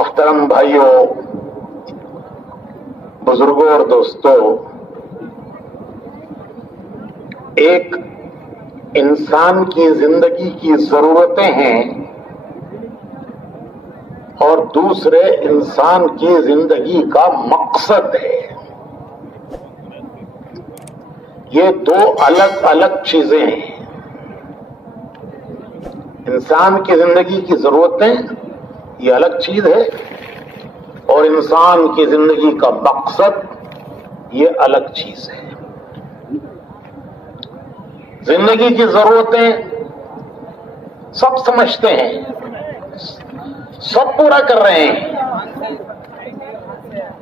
محترم بھائیوں، بزرگوں اور دوستوں، ایک انسان کی زندگی کی ضرورتیں ہیں اور دوسرے انسان کی زندگی کا مقصد ہے۔ یہ دو الگ الگ چیزیں ہیں۔ انسان کی زندگی کی ضرورتیں یہ الگ چیز ہے اور انسان کی زندگی کا مقصد یہ الگ چیز ہے۔ زندگی کی ضرورتیں سب سمجھتے ہیں، سب پورا کر رہے ہیں،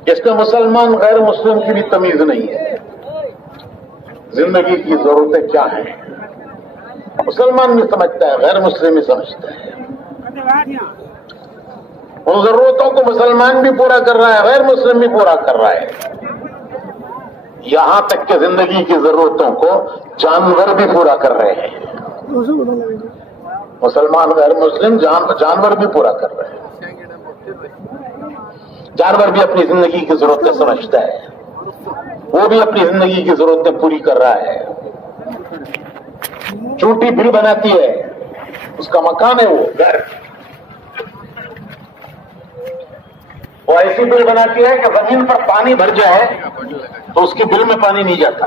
اس میں مسلمان غیر مسلم کی بھی تمیز نہیں ہے۔ زندگی کی ضرورتیں کیا ہیں مسلمان بھی سمجھتا ہے، غیر مسلم بھی سمجھتا ہے۔ ان ضرورتوں کو مسلمان بھی پورا کر رہا ہے، غیر مسلم بھی پورا کر رہا ہے، یہاں تک کہ زندگی کی ضرورتوں کو جانور بھی پورا کر رہے ہیں۔ مسلمان غیر مسلم جانور بھی پورا کر رہے ہیں۔ جانور بھی اپنی زندگی کی ضرورتیں سمجھتا ہے، وہ بھی اپنی زندگی کی ضرورتیں پوری کر رہا ہے۔ چونٹی بل بناتی ہے، اس کا مکان ہے وہ گھر، وہ ایسی بل بناتی ہے کہ زمین پر پانی بھر جائے تو اس کی بل میں پانی نہیں جاتا۔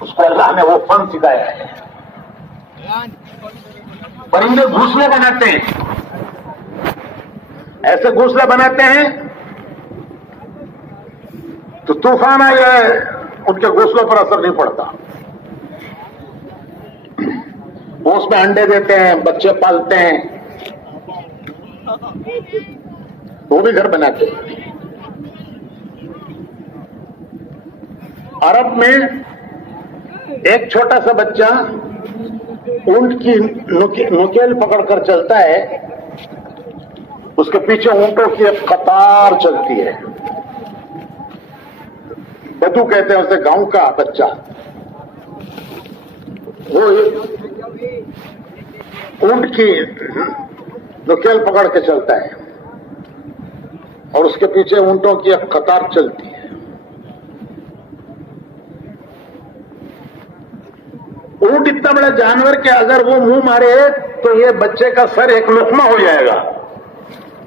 اس کو اللہ نے وہ فن سکھایا ہے۔ پرندے گھونسلے بناتے ہیں، ایسے گھونسلے بناتے ہیں تو طوفان آ جائے ان کے گھونسلوں پر اثر نہیں پڑتا۔ وہ اس میں انڈے دیتے ہیں، بچے پالتے ہیں، وہ بھی گھر بناتے ہیں۔ عرب میں ایک چھوٹا سا بچہ اونٹ کی نکیل پکڑ کر چلتا ہے، اس کے پیچھے اونٹوں کی ایک قطار چلتی ہے۔ بدو کہتے ہیں اسے، گاؤں کا بچہ، وہ اونٹ کی نکیل پکڑ کے چلتا ہے اور اس کے پیچھے اونٹوں کی ایک قطار چلتی ہے۔ اونٹ اتنا بڑا جانور کہ اگر وہ منہ مارے تو یہ بچے کا سر ایک لقمہ ہو جائے گا،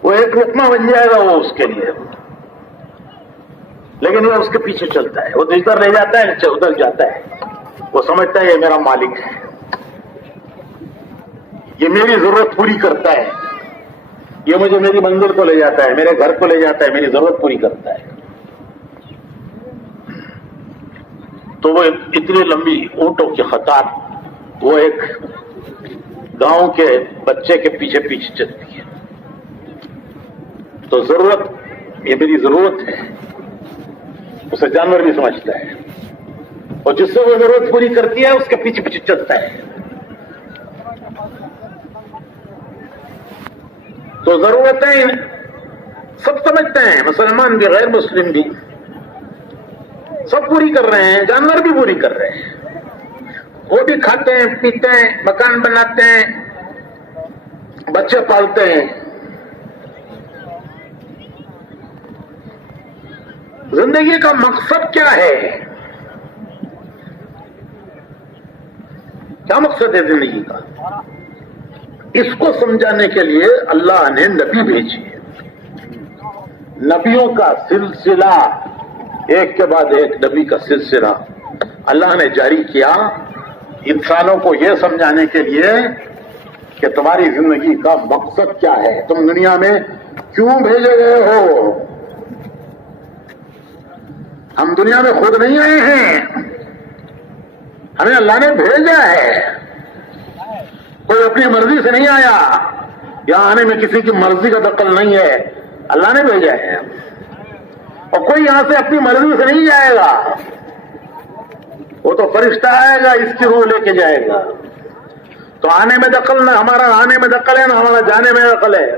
وہ ایک لقمہ بن جائے گا وہ اس کے لیے، لیکن یہ اس کے پیچھے چلتا ہے، وہ ادھر لے جاتا ہے، نیچے ادھر جاتا ہے، وہ سمجھتا ہے یہ میرا مالک ہے، یہ میری ضرورت پوری کرتا ہے، یہ مجھے میری منزل کو لے جاتا ہے، میرے گھر کو لے جاتا ہے، میری ضرورت پوری کرتا ہے۔ تو وہ اتنی لمبی اونٹوں کی قطار وہ ایک گاؤں کے بچے کے پیچھے پیچھے چلتی ہے۔ تو ضرورت، یہ میری ضرورت ہے، اسے جانور بھی سمجھتا ہے، اور جس سے وہ ضرورت پوری کرتی ہے اس کے پیچھے پیچھے چلتا ہے۔ تو ضرورتیں سب سمجھتے ہیں، مسلمان بھی غیر مسلم بھی، سب پوری کر رہے ہیں، جانور بھی پوری کر رہے ہیں، وہ بھی کھاتے ہیں، پیتے ہیں، مکان بناتے ہیں، بچے پالتے ہیں۔ زندگی کا مقصد کیا ہے؟ کیا مقصد ہے زندگی کا؟ اس کو سمجھانے کے لیے اللہ نے نبی بھیجی ہے۔ نبیوں کا سلسلہ، ایک کے بعد ایک نبی کا سلسلہ اللہ نے جاری کیا، انسانوں کو یہ سمجھانے کے لیے کہ تمہاری زندگی کا مقصد کیا ہے، تم دنیا میں کیوں بھیجے گئے ہو۔ ہم دنیا میں خود نہیں آئے ہیں، ہمیں اللہ نے بھیجا ہے، کوئی اپنی مرضی سے نہیں آیا، یہاں آنے میں کسی کی مرضی کا دخل نہیں ہے، اللہ نے بھیجا ہے، اور کوئی یہاں سے اپنی مرضی سے نہیں جائے گا، وہ تو فرشتہ آئے گا، اس کی روح لے کے جائے گا۔ تو آنے میں دخل نہ ہمارا آنے میں دخل ہے، نہ ہمارا جانے میں دخل ہے،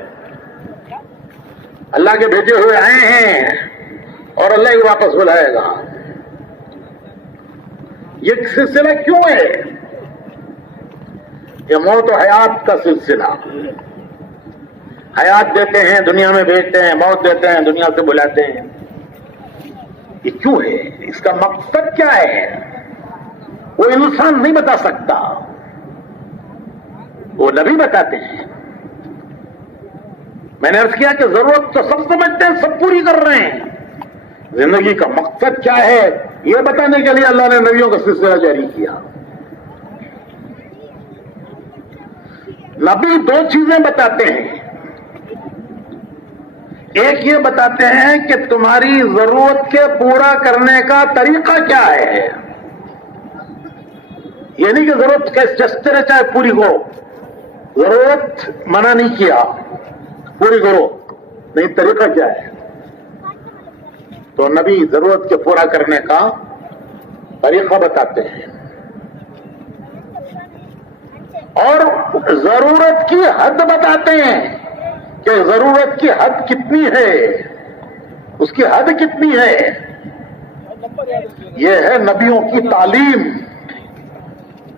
اللہ کے بھیجے ہوئے آئے ہیں اور اللہ ہی واپس بلائے گا۔ یہ سلسلہ کیوں ہے؟ یہ موت و حیات کا سلسلہ، حیات دیتے ہیں دنیا میں بھیجتے ہیں, موت دیتے ہیں دنیا سے بلاتے ہیں. یہ کیوں ہے؟ اس کا مقصد کیا ہے؟ وہ انسان نہیں بتا سکتا, وہ نبی بتاتے ہیں. میں نے عرض کیا کہ ضرورت تو سب سمجھتے ہیں, سب پوری کر رہے ہیں. زندگی کا مقصد کیا ہے یہ بتانے کے لیے اللہ نے نبیوں کا سلسلہ جاری کیا. نبی دو چیزیں بتاتے ہیں. ایک یہ بتاتے ہیں کہ تمہاری ضرورت کے پورا کرنے کا طریقہ کیا ہے. یہ نہیں کہ ضرورت جس طرح چاہے پوری کرو, ضرورت منع نہیں کیا پوری کرو, نہیں طریقہ کیا ہے. تو نبی ضرورت کے پورا کرنے کا طریقہ بتاتے ہیں اور ضرورت کی حد بتاتے ہیں کہ ضرورت کی حد کتنی ہے, اس کی حد کتنی ہے. یہ ہے نبیوں کی تعلیم.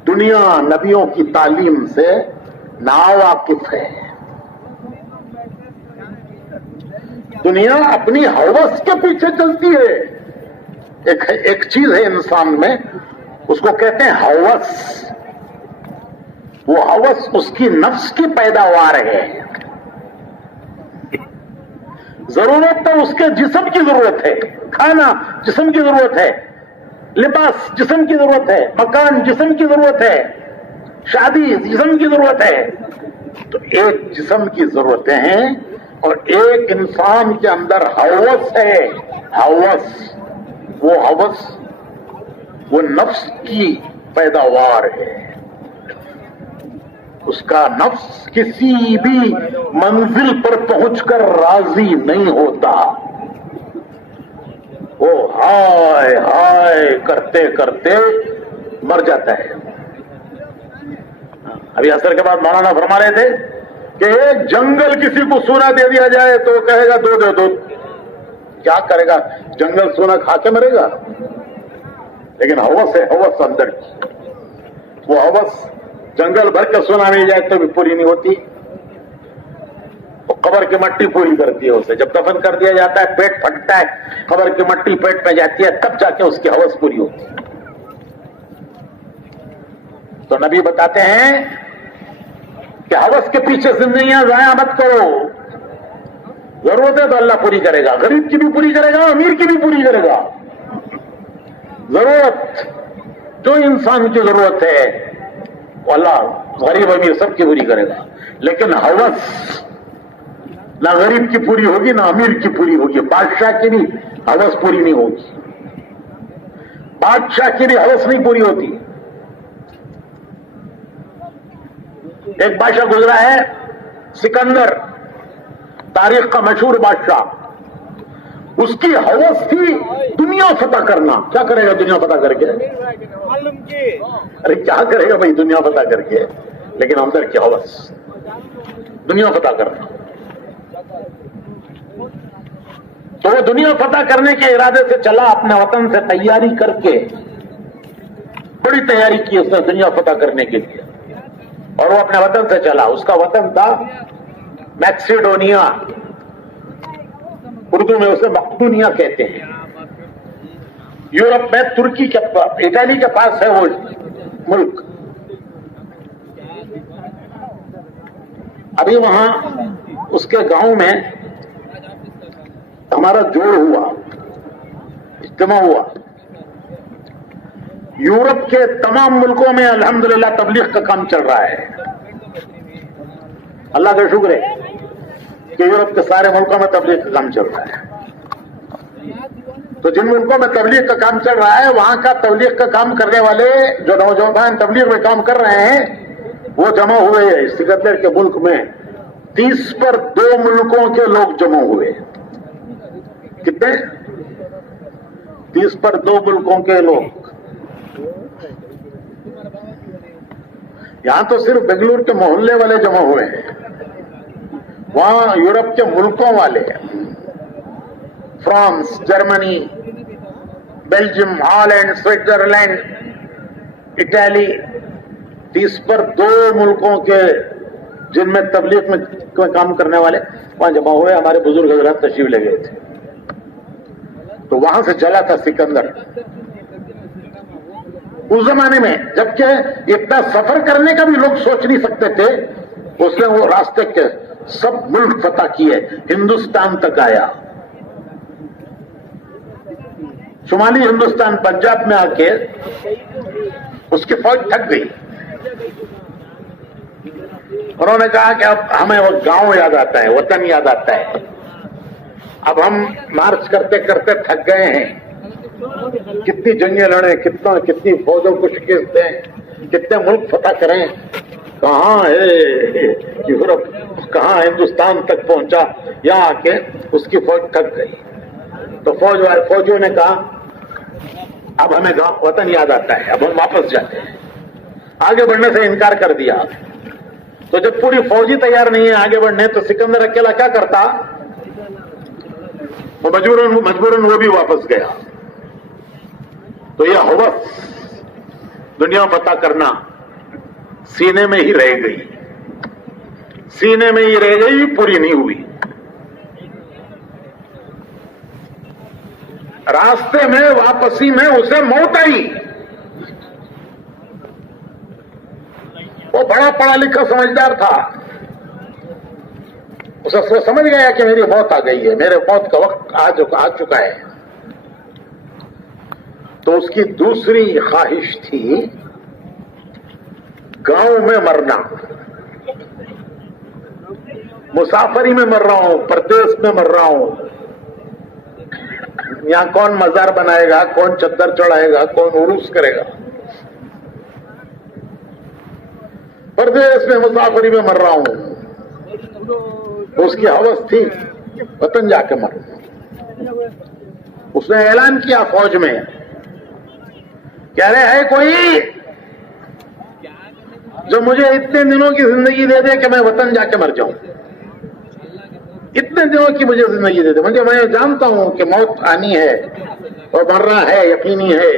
دنیا نبیوں کی تعلیم سے ناواقف ہے. دنیا اپنی ہوس کے پیچھے چلتی ہے. ایک چیز ہے انسان میں, اس کو کہتے ہیں ہوس. وہ ہوس اس کی نفس کی پیداوار ہے. ضرورت تو اس کے جسم کی ضرورت ہے, کھانا جسم کی ضرورت ہے, لباس جسم کی ضرورت ہے, مکان جسم کی ضرورت ہے, شادی جسم کی ضرورت ہے. تو ایک جسم کی ضرورتیں ہیں اور ایک انسان کے اندر ہوس ہے. ہوس, وہ ہوس وہ نفس کی پیداوار ہے. اس کا نفس کسی بھی منزل پر پہنچ کر راضی نہیں ہوتا. وہ ہائے ہائے کرتے کرتے مر جاتا ہے. ابھی عصر کے بعد مولانا فرما رہے تھے کہ ایک جنگل کسی کو سونا دے دیا جائے تو کہے گا دو دے دو. کیا کرے گا؟ جنگل سونا کھا کے مرے گا. لیکن ہوس ہے, ہوس اندر کی. وہ ہوس جنگل بھر کے سونا مل جائے تو بھی پوری نہیں ہوتی. وہ قبر کی مٹی پوری کرتی ہے اسے. جب دفن کر دیا جاتا ہے پیٹ پھٹتا ہے, قبر کی مٹی پیٹ میں جاتی ہے, تب جا کے اس کی ہوس پوری ہوتی ہے. تو نبی بتاتے ہیں کہ ہوس کے پیچھے زندگیاں ضائع مت کرو. ضرورت ہے تو اللہ پوری کرے گا, غریب کی بھی پوری کرے گا, امیر کی بھی پوری کرے گا. ضرورت جو انسان کی ضرورت ہے اللہ غریب امیر سب کی پوری کرے گا. لیکن ہوس نہ غریب کی پوری ہوگی نہ امیر کی پوری ہوگی. بادشاہ کی بھی ہوس پوری نہیں ہوگی. بادشاہ کی بھی ہوس نہیں پوری ہوتی. ایک بادشاہ گزرا ہے سکندر, تاریخ کا مشہور بادشاہ. اس کی ہوس تھی دنیا فتح کرنا. کیا کرے گا دنیا فتح کر کے؟ ارے کیا کرے گا بھائی دنیا فتح کر کے؟ لیکن اندر کی ہوس دنیا فتح کرنا. تو وہ دنیا فتح کرنے کے ارادے سے چلا اپنے وطن سے تیاری کر کے. بڑی تیاری کی اس نے دنیا فتح کرنے کے لیے, اور وہ اپنے وطن سے چلا. اس کا وطن تھا میکسیڈونیا, اردو میں اسے مقدونیہ کہتے ہیں. یورپ میں ترکی کے اٹلی کے پاس ہے وہ ملک. ابھی وہاں اس کے گاؤں میں ہمارا جوڑ ہوا, اجتماع ہوا. یورپ کے تمام ملکوں میں الحمدللہ تبلیغ کا کام چل رہا ہے. اللہ کا شکر ہے کہ یورپ کے سارے ملکوں میں تبلیغ کا کام چل رہا ہے. تو جن ملکوں میں تبلیغ کا کام چل رہا ہے وہاں کا تبلیغ کا کام کرنے والے جو نوجوان تبلیغ میں کام کر رہے ہیں وہ جمع ہوئے سکندر کے ملک میں. 30 پر 2 ملکوں کے لوگ جمع ہوئے. کتنے؟ 30 پر 2 ملکوں کے لوگ. یہاں تو صرف بنگلور کے محلے والے جمع ہوئے ہیں, وہاں یورپ کے ملکوں والے, France, Germany, Belgium, Holland, Switzerland, Italy, 30 پر 2 ملکوں کے جن میں تبلیغ میں کام کرنے والے وہاں جمع ہوئے, ہمارے بزرگ حضرات تشریف لے گئے تھے. تو وہاں سے چلا تھا سکندر اس زمانے میں, جبکہ اتنا سفر کرنے کا بھی لوگ سوچ نہیں سکتے تھے. اس نے وہ راستے کے سب ملک فتح کیے, ہندوستان تک آیا. شمالی ہندوستان پنجاب میں آ کے اس کی فوج تھک گئی. انہوں نے کہا کہ اب ہمیں وہ گاؤں یاد آتا ہے, وطن یاد آتا ہے. اب ہم مارچ کرتے کرتے تھک گئے ہیں. کتنی جنگیں لڑیں, کتنی فوجوں کو شکست دیں, کتنے ملک فتح کریں, کہاں ہے یورپ, کہاں ہندوستان تک پہنچا. یہاں آ کے اس کی فوج تھک گئی. تو فوجیوں نے کہا اب ہمیں وطن یاد آتا ہے, اب ہم واپس جاتے ہیں. آگے بڑھنے سے انکار کر دیا. تو جب پوری فوجی تیار نہیں ہے آگے بڑھنے, تو سکندر اکیلا کیا کرتا, وہ مجبوراً وہ بھی واپس گیا. تو یہ ہوس دنیا فتح کرنا سینے میں ہی رہ گئی, سینے میں ہی رہ گئی, پوری نہیں ہوئی. راستے میں واپسی میں اسے موت آئی. وہ بڑا پڑھا لکھا سمجھدار تھا. اسے سمجھ گیا کہ میری موت آ گئی ہے, میرے موت کا وقت آ چکا ہے. تو اس کی دوسری خواہش تھی گاؤں میں مرنا. مسافری میں مر رہا ہوں, پردیس میں مر رہا ہوں. یہاں کون مزار بنائے گا, کون چادر چڑھائے گا, کون عروس کرے گا. پردیس میں مسافری میں مر رہا ہوں. اس کی ہوس تھی وطن جا کے مرنا. اس نے اعلان کیا فوج میں, کہہ رہے ہے کوئی جو مجھے اتنے دنوں کی زندگی دے دے کہ میں وطن جا کے مر جاؤں. اتنے دنوں کی مجھے زندگی دے دے. میں جانتا ہوں کہ موت آنی ہے اور مرنا ہے, یقینی ہے,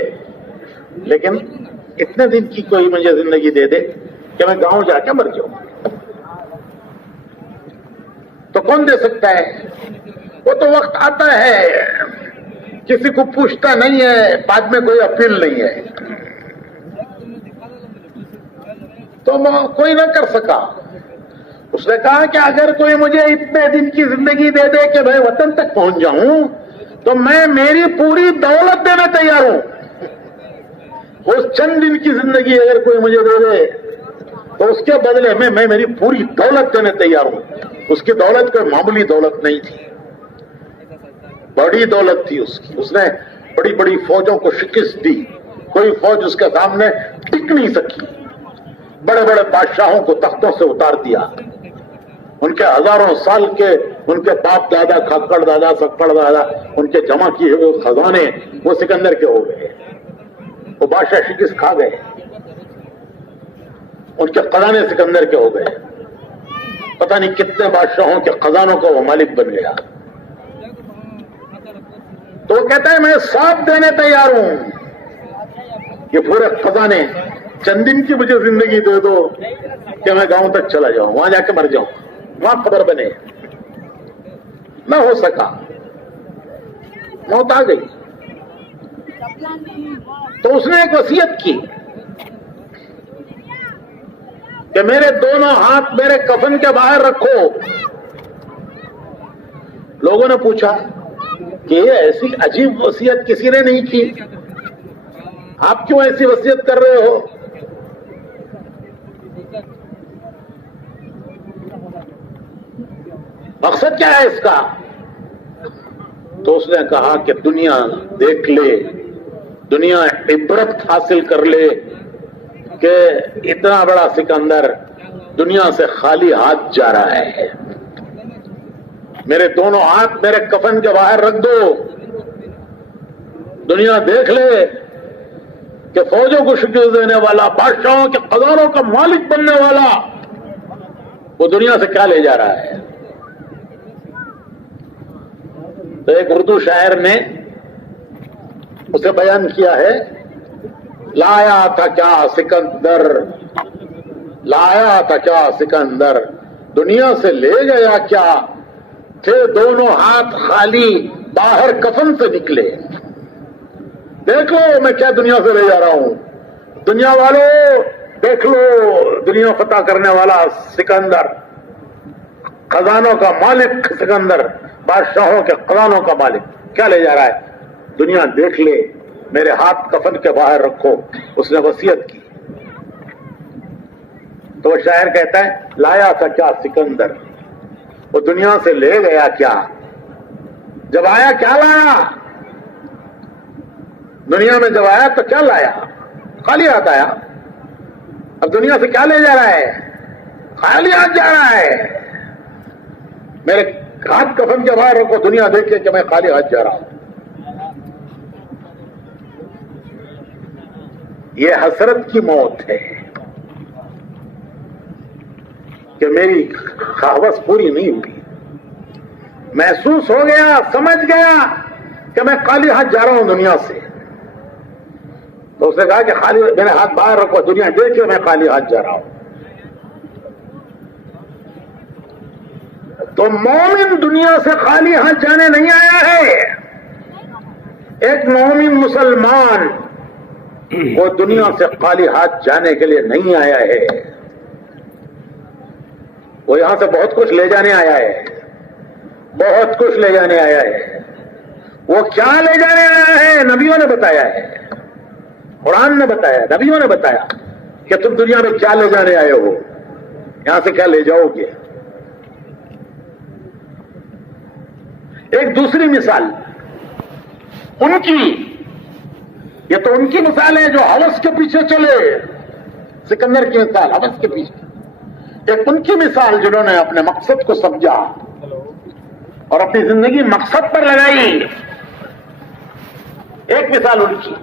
لیکن اتنے دن کی کوئی مجھے زندگی دے دے کہ میں گاؤں جا کے مر جاؤں. تو کون دے سکتا ہے؟ وہ تو وقت آتا ہے, کسی کو پوچھتا نہیں ہے, بعد میں کوئی اپیل نہیں ہے. تو کوئی نہ کر سکا. اس نے کہا کہ اگر کوئی مجھے اتنے دن کی زندگی دے دے کہ میں وطن تک پہنچ جاؤں تو میں میری پوری دولت دینے تیار ہوں. اس چند دن کی زندگی اگر کوئی مجھے دے دے تو اس کے بدلے میں میری پوری دولت دینے تیار ہوں. اس کی دولت کوئی معمولی دولت نہیں تھی, بڑی دولت تھی اس کی. اس نے بڑی بڑی فوجوں کو شکست دی, کوئی فوج اس کے سامنے ٹک نہیں سکی. بڑے بڑے بادشاہوں کو تختوں سے اتار دیا. ان کے ہزاروں سال کے, ان کے باپ دادا, کھکڑ دادا, سکڑ دادا, ان کے جمع کیے ہوئے خزانے وہ سکندر کے ہو گئے. وہ بادشاہ شکست کھا گئے, ان کے خزانے سکندر کے ہو گئے. پتہ نہیں کتنے بادشاہوں کے خزانوں کا وہ مالک بن گیا. تو وہ کہتا ہے میں ساتھ دینے تیار ہوں. یہ پورے خزانے, چند دن کی مجھے زندگی دے دو کہ میں گاؤں تک چلا جاؤں, وہاں جا کے مر جاؤں, وہاں خبر بنے. نہ ہو سکا, موت آ گئی. تو اس نے ایک وصیت کی کہ میرے دونوں ہاتھ میرے کفن کے باہر رکھو. لوگوں نے پوچھا کہ یہ ایسی عجیب وصیت کسی نے نہیں کی, آپ کیوں ایسی وصیت کر رہے ہو؟ مقصد کیا ہے اس کا؟ تو اس نے کہا کہ دنیا دیکھ لے, دنیا عبرت حاصل کر لے کہ اتنا بڑا سکندر دنیا سے خالی ہاتھ جا رہا ہے. میرے دونوں ہاتھ میرے کفن کے باہر رکھ دو, دنیا دیکھ لے کہ فوجوں کو شکست دینے والا, بادشاہوں کے خزانوں کا مالک بننے والا, وہ دنیا سے کیا لے جا رہا ہے. تو ایک اردو شاعر نے اسے بیان کیا ہے, لایا تھا کیا سکندر, لایا تھا کیا سکندر, دنیا سے لے گیا کیا؟ تھے دونوں ہاتھ خالی باہر کفن سے نکلے. دیکھ لو میں کیا دنیا سے لے جا رہا ہوں. دنیا والوں دیکھ لو، دنیا فتح کرنے والا سکندر، خزانوں کا مالک سکندر، بادشاہوں کے خزانوں کا مالک کیا لے جا رہا ہے. دنیا دیکھ لے، میرے ہاتھ کفن کے باہر رکھو. اس نے وصیت کی. تو وہ شاعر کہتا ہے لایا تھا کیا سکندر، وہ دنیا سے لے گیا کیا. جب آیا کیا لایا؟ دنیا میں جب آیا تو کیا لایا؟ خالی ہاتھ آیا. اب دنیا سے کیا لے جا رہا ہے؟ خالی ہاتھ جا رہا ہے. میرے ہاتھ کفن کے باہر رکھو، دنیا دیکھے کہ میں خالی ہاتھ جا رہا ہوں. یہ حسرت کی موت ہے کہ میری خواہش پوری نہیں ہوئی. محسوس ہو گیا، سمجھ گیا کہ میں خالی ہاتھ جا رہا ہوں دنیا سے. تو اس نے کہا کہ خالی میرے ہاتھ باہر رکھو، دنیا دیکھے میں خالی ہاتھ جا رہا ہوں. تو مومن دنیا سے خالی ہاتھ جانے نہیں آیا ہے. ایک مومن مسلمان وہ دنیا سے خالی ہاتھ جانے کے لیے نہیں آیا ہے. وہ یہاں سے بہت کچھ لے جانے آیا ہے، بہت کچھ لے جانے آیا ہے. وہ کیا لے جانے آیا ہے؟ نبیوں نے بتایا ہے، قرآن نے بتایا، نبیوں نے بتایا کہ تم دنیا میں کیا لے جانے آئے ہو، یہاں سے کیا لے جاؤ گے. ایک دوسری مثال ان کی، یہ تو ان کی مثال ہے جو ہوس کے پیچھے چلے. سکندر کی مثال ہوس کے پیچھے. ایک ان کی مثال جنہوں نے اپنے مقصد کو سمجھا اور اپنی زندگی مقصد پر لگائی. ایک مثال ان کی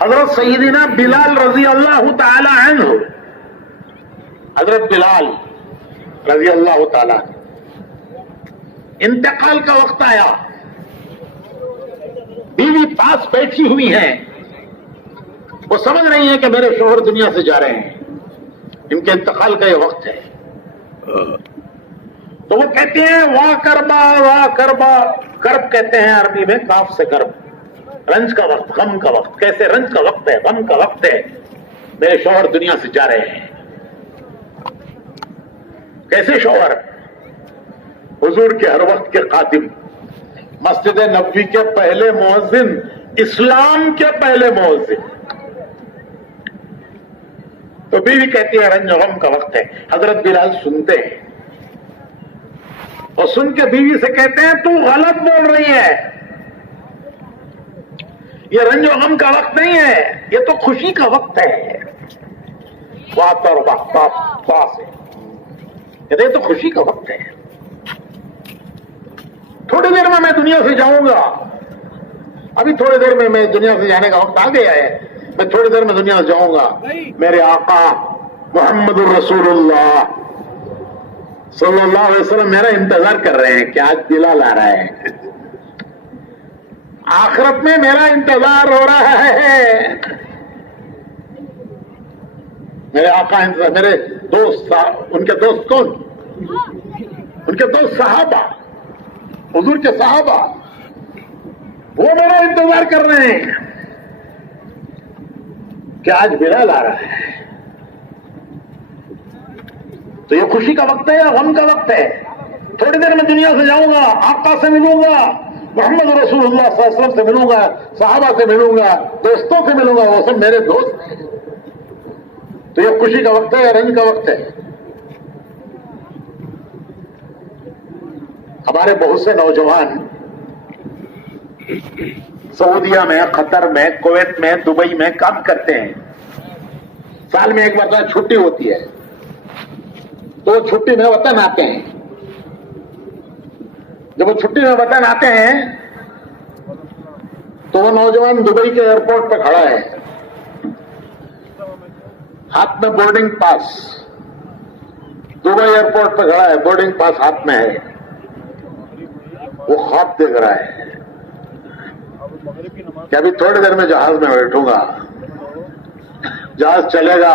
حضرت سیدنا بلال رضی اللہ تعالی عنہ. حضرت بلال رضی اللہ تعالی عنہ، انتقال کا وقت آیا، بیوی پاس بیٹھی ہوئی ہے، وہ سمجھ رہی ہیں کہ میرے شوہر دنیا سے جا رہے ہیں، ان کے انتقال کا یہ وقت ہے. تو وہ کہتے ہیں واہ کربا واہ کربا. کرب کہتے ہیں عربی میں کاف سے کرب، رنج کا وقت، غم کا وقت. کیسے رنج کا وقت ہے، غم کا وقت ہے، میرے شوہر دنیا سے جا رہے ہیں. کیسے شوہر؟ حضور کے ہر وقت کے خادم، مسجد نبوی کے پہلے مؤذن، اسلام کے پہلے مؤذن. تو بیوی کہتی ہے رنج و غم کا وقت ہے. حضرت بلال سنتے ہیں اور سن کے بیوی سے کہتے ہیں تو غلط بول رہی ہے، یہ رنج و غم کا وقت نہیں ہے، یہ تو خوشی کا وقت ہے. بات اور بات ہے، یہ تو خوشی کا وقت ہے. تھوڑی دیر میں میں دنیا سے جاؤں گا، ابھی تھوڑی دیر میں دنیا سے جانے کا وقت آ گیا ہے، میں تھوڑی دیر میں دنیا سے جاؤں گا. میرے آقا محمد الرسول اللہ صلی اللہ علیہ وسلم میرا انتظار کر رہے ہیں کہ آج بلال آ رہا ہے، آخرت میں میرا انتظار ہو رہا ہے. میرے آقا میرے دوست، ان کے دوست کون؟ ان کے دوست صحابہ، حضور کے صحابہ، وہ میرا انتظار کر رہے ہیں کہ آج بلال آ رہا ہے. تو یہ خوشی کا وقت ہے یا غم کا وقت ہے؟ تھوڑی دیر میں دنیا سے جاؤں گا، آقا سے ملوں گا، محمد رسول اللہ صلی اللہ علیہ وسلم سے ملوں گا، صحابہ سے ملوں گا، دوستوں سے ملوں گا، وہ سب میرے دوست ہیں. تو یہ خوشی کا وقت ہے یا رنج کا وقت ہے؟ ہمارے بہت سے نوجوان سعودیہ میں، قطر میں، کویت میں، دبئی میں کام کرتے ہیں. سال میں ایک بار چھٹی ہوتی ہے تو وہ چھٹی میں وطن آتے ہیں. جب وہ چھٹی میں وطن آتے ہیں تو وہ نوجوان دبئی کے ایئرپورٹ پہ کھڑا ہے، ہاتھ میں بورڈنگ پاس. دبئی ایئرپورٹ پہ کھڑا ہے، بورڈنگ پاس ہاتھ میں ہے. وہ خواب دیکھ رہا ہے کہ ابھی تھوڑی دیر میں جہاز میں بیٹھوں گا، جہاز چلے گا،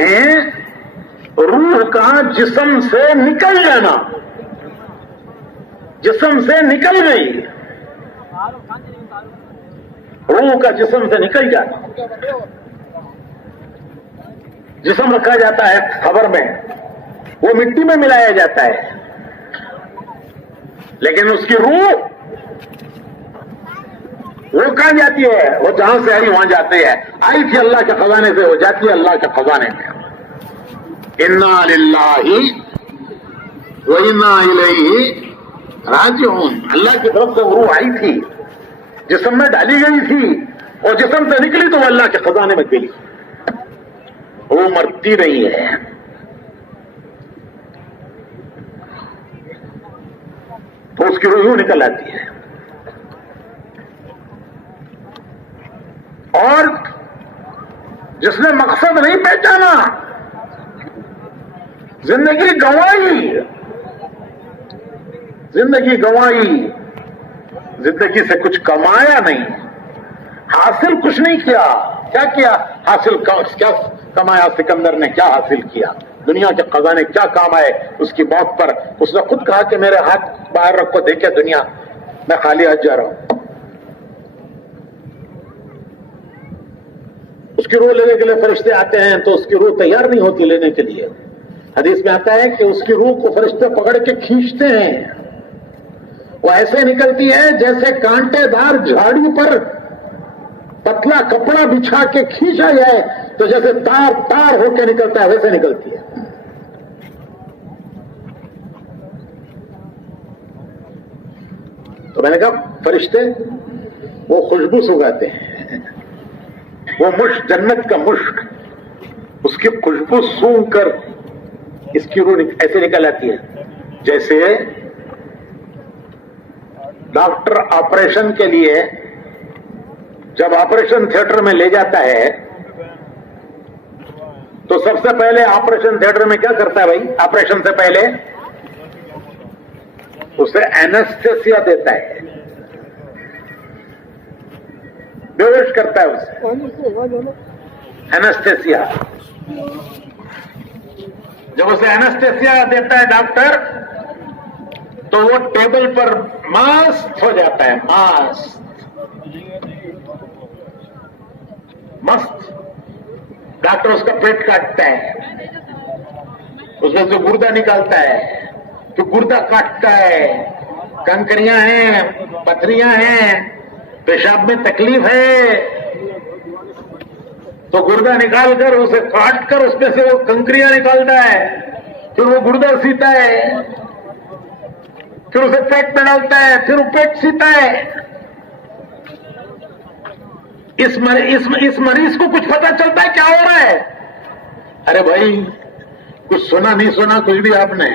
ہیں روح کا جسم سے نکل جانا، جسم سے نکل گئی، روح کا جسم سے نکل جانا۔ جسم رکھا جاتا ہے قبر میں، وہ مٹی میں ملایا جاتا ہے، لیکن اس کی روح وہ کہاں جاتی ہے؟ وہ جہاں سے آئی وہاں جاتی ہے، آئی تھی اللہ کے خزانے سے، وہ جاتی ہے اللہ کے خزانے میں۔ انا للہ و انا الیہ راجعون، اللہ کی طرف سے روح آئی تھی، جسم میں ڈالی گئی تھی، اور جسم سے نکلی تو وہ اللہ کے خزانے میں گئی، وہ مرتی نہیں ہے۔ تو اس کی روح یوں نکل آتی ہے، اور جس نے مقصد نہیں پہچانا، زندگی گنوائی، زندگی گنوائی، زندگی سے کچھ کمایا نہیں، حاصل کچھ نہیں کیا، کیا کیا حاصل، کیا کمایا سکندر نے، کیا حاصل کیا، دنیا کے خزانے کیا کام آئے اس کی موت پر؟ اس نے خود کہا کہ میرے ہاتھ باہر رکھو، دیکھے دنیا میں خالی ہاتھ جا رہا ہوں۔ اس کی روح لینے کے لیے فرشتے آتے ہیں تو اس کی روح تیار نہیں ہوتی لینے کے لیے۔ حدیث میں آتا ہے کہ اس کی روح کو فرشتے پکڑ کے کھینچتے ہیں، وہ ایسے نکلتی ہے جیسے کانٹے دار جھاڑی پر پتلا کپڑا بچھا کے کھینچا جائے تو جیسے تار تار ہو کے نکلتا ہے ویسے نکلتی ہے۔ تو میں نے کہا فرشتے وہ خوشبو سگاتے ہیں، وہ مشک، جنت کا مشک، اس کی خوشبو سونگھ کر اس کی روح ایسے نکل آتی ہے جیسے ڈاکٹر آپریشن کے لیے جب آپریشن تھیٹر میں لے جاتا ہے تو سب سے پہلے آپریشن تھیٹر میں کیا کرتا ہے بھائی؟ آپریشن سے پہلے اسے اینستھیسیا دیتا ہے، بے ہوش کرتا ہے اسے، اینستھیسیا۔ جب اسے اینستھیسیا دیتا ہے ڈاکٹر تو وہ ٹیبل پر مست ہو جاتا ہے، مست۔ ڈاکٹر اس کا پیٹ کاٹتا ہے، اس میں سے گردہ نکالتا ہے، تو گردہ کاٹتا ہے، کنکریاں ہیں، پتھریاں ہیں، پیشاب میں تکلیف ہے، تو گردہ نکال کر اسے کاٹ کر اس میں سے وہ کنکریاں نکالتا ہے، پھر وہ گردہ سیتا ہے، پھر اسے پیٹ میں ڈالتا ہے، پھر وہ پیٹ سیتا ہے۔ اس مریض کو کچھ پتا چلتا ہے کیا ہو رہا ہے؟ ارے بھائی کچھ سنا نہیں سنا کچھ بھی آپ نے،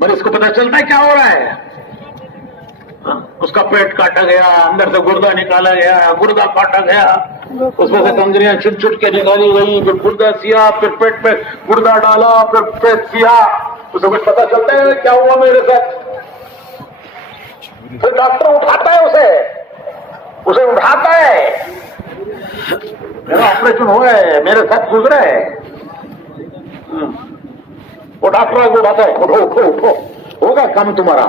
مریض کو پتا چلتا ہے کیا ہو رہا ہے؟ اس کا پیٹ کاٹا گیا، اندر سے گردہ نکالا گیا، گردہ کاٹا گیا، اس میں سے کنکریاں چھٹ چھٹ کے نکالی گئی، پھر گردہ سیا، پھر پیٹ میں گردہ ڈالا، پھر پیٹ سیا، اسے کچھ پتا چلتا ہے کیا ہوا میرے ساتھ؟ پھر ڈاکٹر اٹھاتا ہے اسے اٹھاتا ہے، میرا آپریشن ہوا ہے، میرے ساتھ گزرا ہے، وہ ڈاکٹر کو اٹھاتا ہے، اٹھو اٹھو اٹھو، ہوگا کام تمہارا،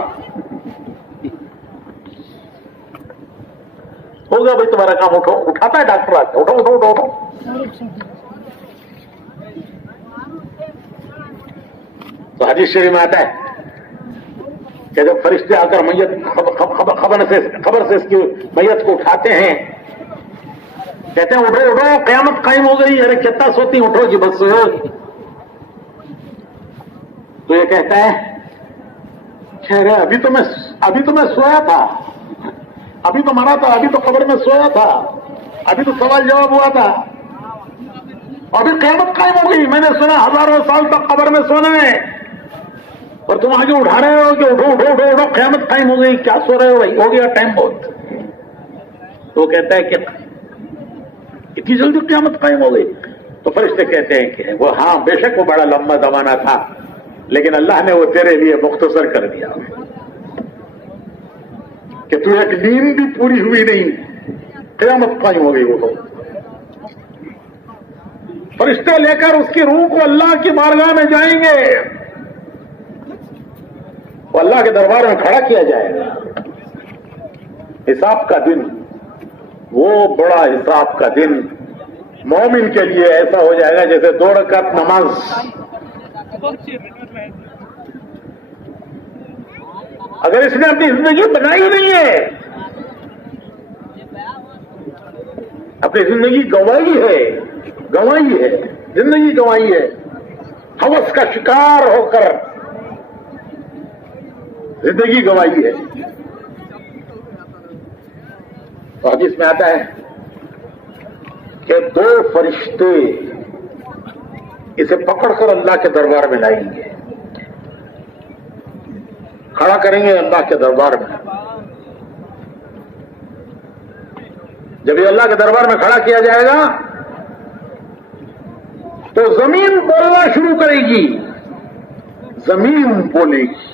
ہوگا بھائی تمہارا کام، اٹھو۔ اٹھاتا ہے ڈاکٹر آ کے، اٹھو اٹھو اٹھو اٹھو۔ تو حدیث شریف میں آتا ہے کہ جب فرشتے آ کر میت خبر سے اس کی میت کو اٹھاتے ہیں، کہتے ہیں اٹھو اٹھو قیامت قائم ہو گئی، ارے کتنا سوتی، اٹھو جی بس سو۔ تو یہ کہتا ہے کہ ابھی تو میں سویا تھا، ابھی تو مرا تھا، ابھی تو قبر میں سویا تھا، ابھی تو سوال جواب ہوا تھا، ابھی قیامت قائم ہو گئی، میں نے سنا ہزاروں سال تک قبر میں سونا ہے، اور تم آگے اٹھا رہے ہو کہ اٹھو اٹھو اٹھو اٹھو قیامت قائم ہو گئی، کیا سو رہے ہو بھائی، ہو گیا ٹائم بہت۔ تو وہ کہتا ہے کہ اتنی جلدی قیامت قائم ہو گئی؟ تو فرشتے کہتے ہیں کہ وہ ہاں بے شک وہ بڑا لمبا زمانہ تھا، لیکن اللہ نے وہ تیرے لیے مختصر کر دیا کہ تو ایک نیند بھی پوری ہوئی نہیں، قیامت قائم ہو گئی وہ۔ فرشتے لے کر اس کی روح کو اللہ کی بارگاہ میں جائیں گے، وہ اللہ کے دربار میں کھڑا کیا جائے گا۔ حساب کا دن، وہ بڑا حساب کا دن مومن کے لیے ایسا ہو جائے گا جیسے 2 رکعت نماز۔ اگر اس نے اپنی زندگی بنائی نہیں ہے، اپنی زندگی گنوائی ہے، زندگی گنوائی ہے، ہوس کا شکار ہو کر زندگی گنوائی ہے۔ تو حدیث میں آتا ہے کہ 2 فرشتے اسے پکڑ کر اللہ کے دربار میں لائیں گے، کھڑا کریں گے اللہ کے دربار میں۔ جب یہ اللہ کے دربار میں کھڑا کیا جائے گا تو زمین بولنا شروع کرے گی، زمین بولے گی۔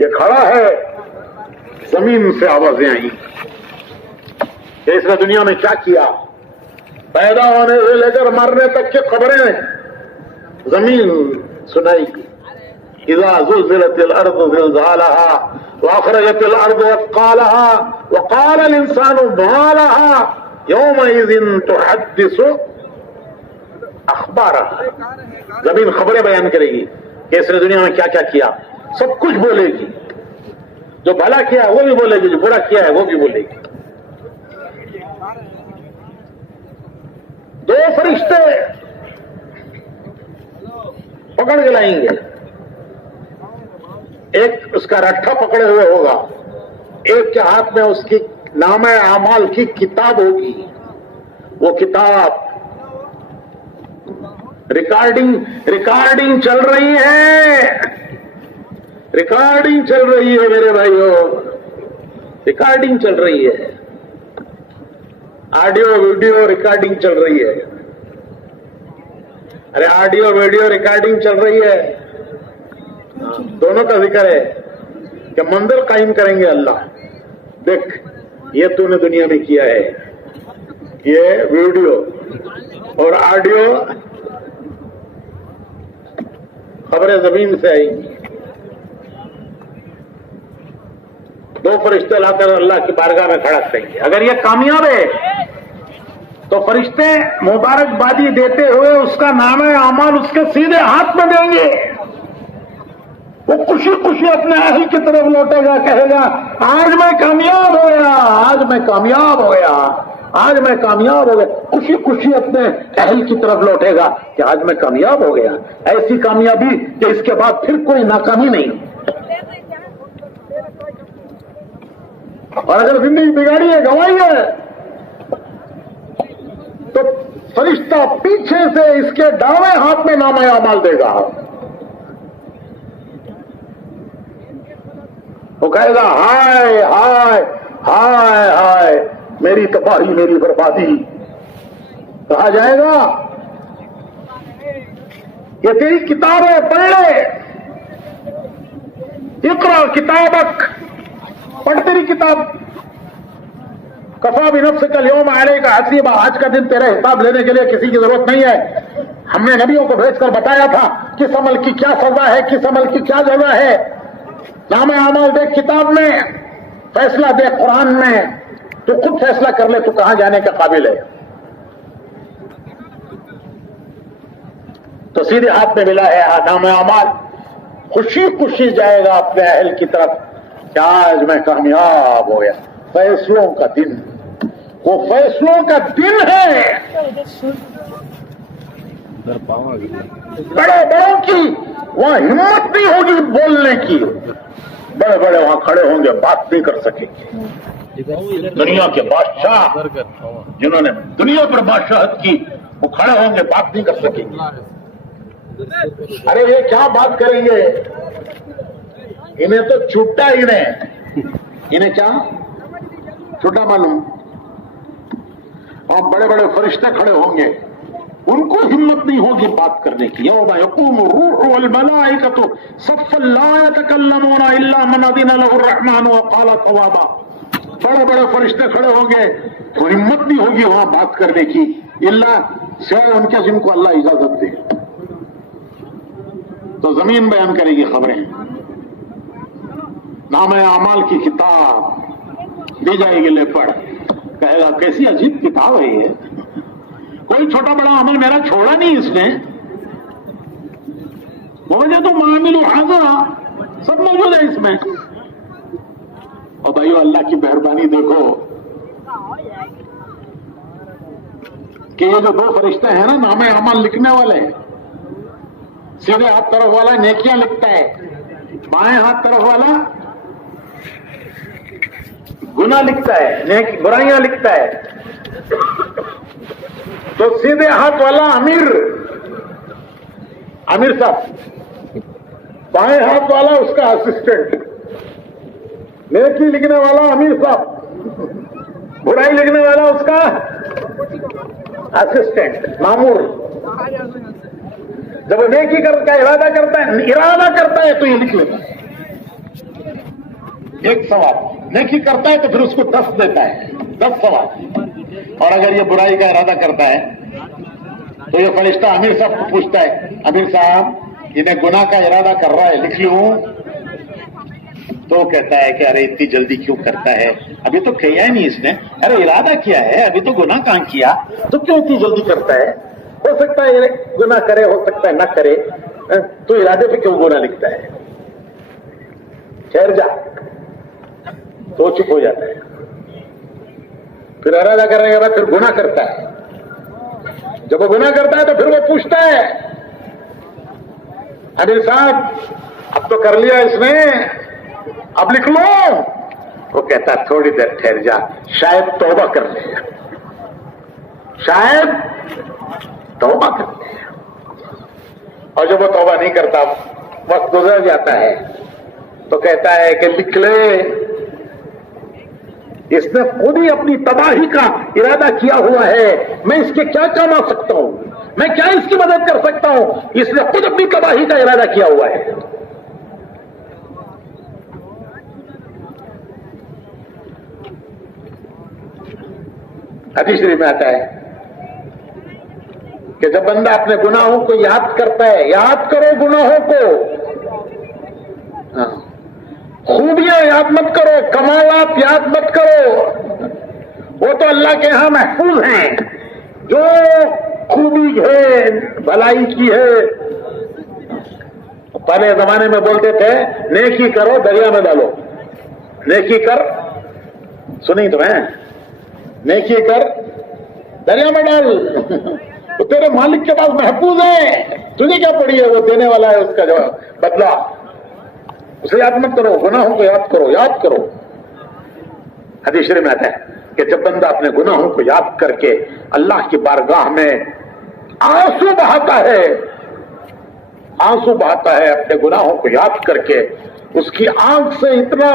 یہ کھڑا ہے، زمین سے آوازیں آئیں گی کہ اس نے دنیا میں کیا کیا، پیدا ہونے سے لے کر مرنے تک کی خبریں زمین سنائے گی۔ اذا زلزلت الارض زلزالها واخرجت الارض اثقالها وقال الانسان ما لها يومئذ تحدث اخبارها۔ زمین خبریں بیان کرے گی کہ اس نے دنیا میں کیا کیا کیا، سب کچھ بولے گی، جو بھلا کیا ہے وہ بھی بولے گی، جو برا کیا ہے وہ بھی بولے گی۔ 2 فرشتے پکڑ کے لائیں گے، ایک اس کا رٹھا پکڑے ہوئے ہوگا، ایک کے ہاتھ میں اس کی نامہ اعمال کی کتاب ہوگی۔ وہ کتاب ریکارڈنگ چل رہی ہے، ریکارڈنگ چل رہی ہے میرے بھائیوں، ریکارڈنگ چل رہی ہے، آڈیو ویڈیو ریکارڈنگ چل رہی ہے۔ ارے آڈیو ویڈیو ریکارڈنگ چل رہی ہے، دونوں کا ذکر ہے کہ منزل قائم کریں گے اللہ، دیکھ یہ تو نے دنیا میں کیا ہے، یہ ویڈیو اور آڈیو خبریں زمین سے آئیں گی۔ 2 فرشتے لا کر اللہ کی بارگاہ میں کھڑا کریں گے۔ اگر یہ کامیاب ہے تو فرشتے مبارکبادی دیتے ہوئے اس کا نامہ اعمال اس کے سیدھے ہاتھ میں دیں گے۔ وہ خوشی خوشی اپنے اہل کی طرف لوٹے گا، کہے گا آج میں کامیاب ہو گیا، آج میں کامیاب ہو گیا، آج میں کامیاب ہو گیا۔ خوشی خوشی اپنے اہل کی طرف لوٹے گا کہ آج میں کامیاب ہو گیا، ایسی کامیابی کہ اس کے بعد پھر کوئی ناکامی نہیں۔ اور اگر زندگی بگاڑی ہے، گنوائی ہے، تو فرشتہ پیچھے سے اس کے دائیں ہاتھ میں نامہ اعمال دے گا، وہ کہے گا ہائے ہائے ہائے ہائے میری تباہی، میری بربادی۔ کہا جائے گا یہ تیری کتاب ہے، پڑھ لے، اقرا کتابک، پڑھ تیری کتاب۔ کفا بنفسک اليوم علیک حسیبا، آج کا دن تیرے حساب لینے کے لیے کسی کی ضرورت نہیں ہے۔ ہم نے نبیوں کو بھیج کر بتایا تھا کس عمل کی کیا سزا ہے، کس عمل کی کیا جزا ہے۔ نامہ اعمال دیکھ کتاب میں، فیصلہ دیکھ قرآن میں، تو خود فیصلہ کر لے تو کہاں جانے کا قابل ہے۔ تو سیدھے ہاتھ میں ملا ہے نامہ اعمال، خوشی خوشی جائے گا اپنے اہل کی طرف کہ آج میں کامیاب ہو گیا۔ فیصلوں کا دن، وہ فیصلوں کا دن ہے۔ بڑے بڑوں کی وہاں ہمت نہیں ہوگی بولنے کی، بڑے بڑے وہاں کھڑے ہوں گے، بات نہیں کر سکیں گے۔ دنیا کے بادشاہ جنہوں نے دنیا پر بادشاہت کی، وہ کھڑے ہوں گے، بات نہیں کر سکیں گے۔ ارے یہ کیا بات کریں گے، انہیں تو چھٹا، انہیں کیا چھٹا معلوم۔ اور بڑے بڑے فرشتے کھڑے ہوں گے، ان کو ہمت نہیں ہوگی بات کرنے کی۔ یوم یقوم الروح والملائکۃ صفا لا یتکلمون الا من اذن له الرحمن وقال صوابا۔ بڑے بڑے فرشتے کھڑے ہوں گے تو ہمت نہیں ہوگی وہاں بات کرنے کی، الا سوائے ان کے جن کو اللہ اجازت دے. تو زمین بیان کرے گی خبریں, نام اعمال کی کتاب دی جائے گی, لے پڑھ. کہے گا کیسی عجیب کتاب ہے یہ, کوئی چھوٹا بڑا عمل میرا چھوڑا نہیں اس نے, مجھے تو معامل حاضر سب موجود ہے اس میں. اور بھائیو اللہ کی مہربانی دیکھو کہ یہ جو دو فرشتے ہیں نا نام اعمال لکھنے والے, سیدھے ہاتھ طرف والا نیکیاں لکھتا ہے, بائیں ہاتھ طرف والا گناہ لکھتا ہے, برائیاں لکھتا ہے. تو سیدھے ہاتھ والا امیر صاحب, بائیں ہاتھ والا اس کا اسسٹنٹ, نیکی لکھنے والا امیر صاحب, برائی لکھنے والا اس کا اسسٹنٹ مامور. جب وہ نیکی کا ارادہ کرتا ہے تو یہ لکھ لیتا ہے ایک ثواب, نیکی کرتا ہے تو پھر اس کو 10 دیتا ہے, 10 ثواب. اور اگر یہ برائی کا ارادہ کرتا ہے تو یہ فرشتہ امیر صاحب کو پوچھتا ہے, امیر صاحب انہیں گناہ کا ارادہ کر رہا ہے, لکھ لوں؟ تو وہ کہتا ہے کہ ارے اتنی جلدی کیوں کرتا ہے, ابھی تو کیا ہی نہیں اس نے, ارے ارادہ کیا ہے, ابھی تو گناہ کہاں کیا, تو کیوں اتنی جلدی کرتا ہے؟ ہو سکتا ہے گناہ کرے, ہو سکتا ہے نہ کرے, تو ارادے پہ کیوں گناہ لکھتا ہے؟ ٹھہر جا, تو چپ ہو جاتا ہے. پھر ارادہ کرنے کے بعد پھر گناہ کرتا ہے. جب وہ گناہ کرتا ہے تو پھر وہ پوچھتا ہے, امیر صاحب اب تو کر لیا اس نے, اب لکھ لو. وہ کہتا ہے تھوڑی دیر ٹھہر جا, شاید توبہ کر لے, شاید توبہ کر لے. اور جب وہ توبہ نہیں کرتا, وقت گزر جاتا ہے, تو کہتا ہے کہ لکھ لے, اس نے خود ہی اپنی تباہی کا ارادہ کیا ہوا ہے, میں اس کے کیا کام آ سکتا ہوں, میں کیا اس کی مدد کر سکتا ہوں, اس نے خود اپنی تباہی کا ارادہ کیا ہوا ہے. حدیث شریف میں آتا ہے کہ جب بندہ اپنے گناہوں کو یاد کرتا ہے, یاد کرو گناہوں کو, خوبیاں یاد مت کرو, کمالات یاد مت کرو, وہ تو اللہ کے ہاں محفوظ ہیں. جو خوبی ہے, بھلائی کی ہے, پہلے زمانے میں بولتے تھے نیکی کرو دریا میں ڈالو, نیکی کر, سنی تمہیں, نیکی کر دریا میں ڈال, تو تیرے مالک کے پاس محفوظ ہے, تجھے کیا پڑی ہے, وہ دینے والا ہے اس کا جواب بدلا. اسے یاد مت کرو, گناہوں کو یاد کرو, یاد کرو. حدیث شریف میں آتا ہے کہ جب بندہ اپنے گناہوں کو یاد کر کے اللہ کی بارگاہ میں آنسو بہاتا ہے, آنسو بہاتا ہے اپنے گناہوں کو یاد کر کے, اس کی آنکھ سے اتنا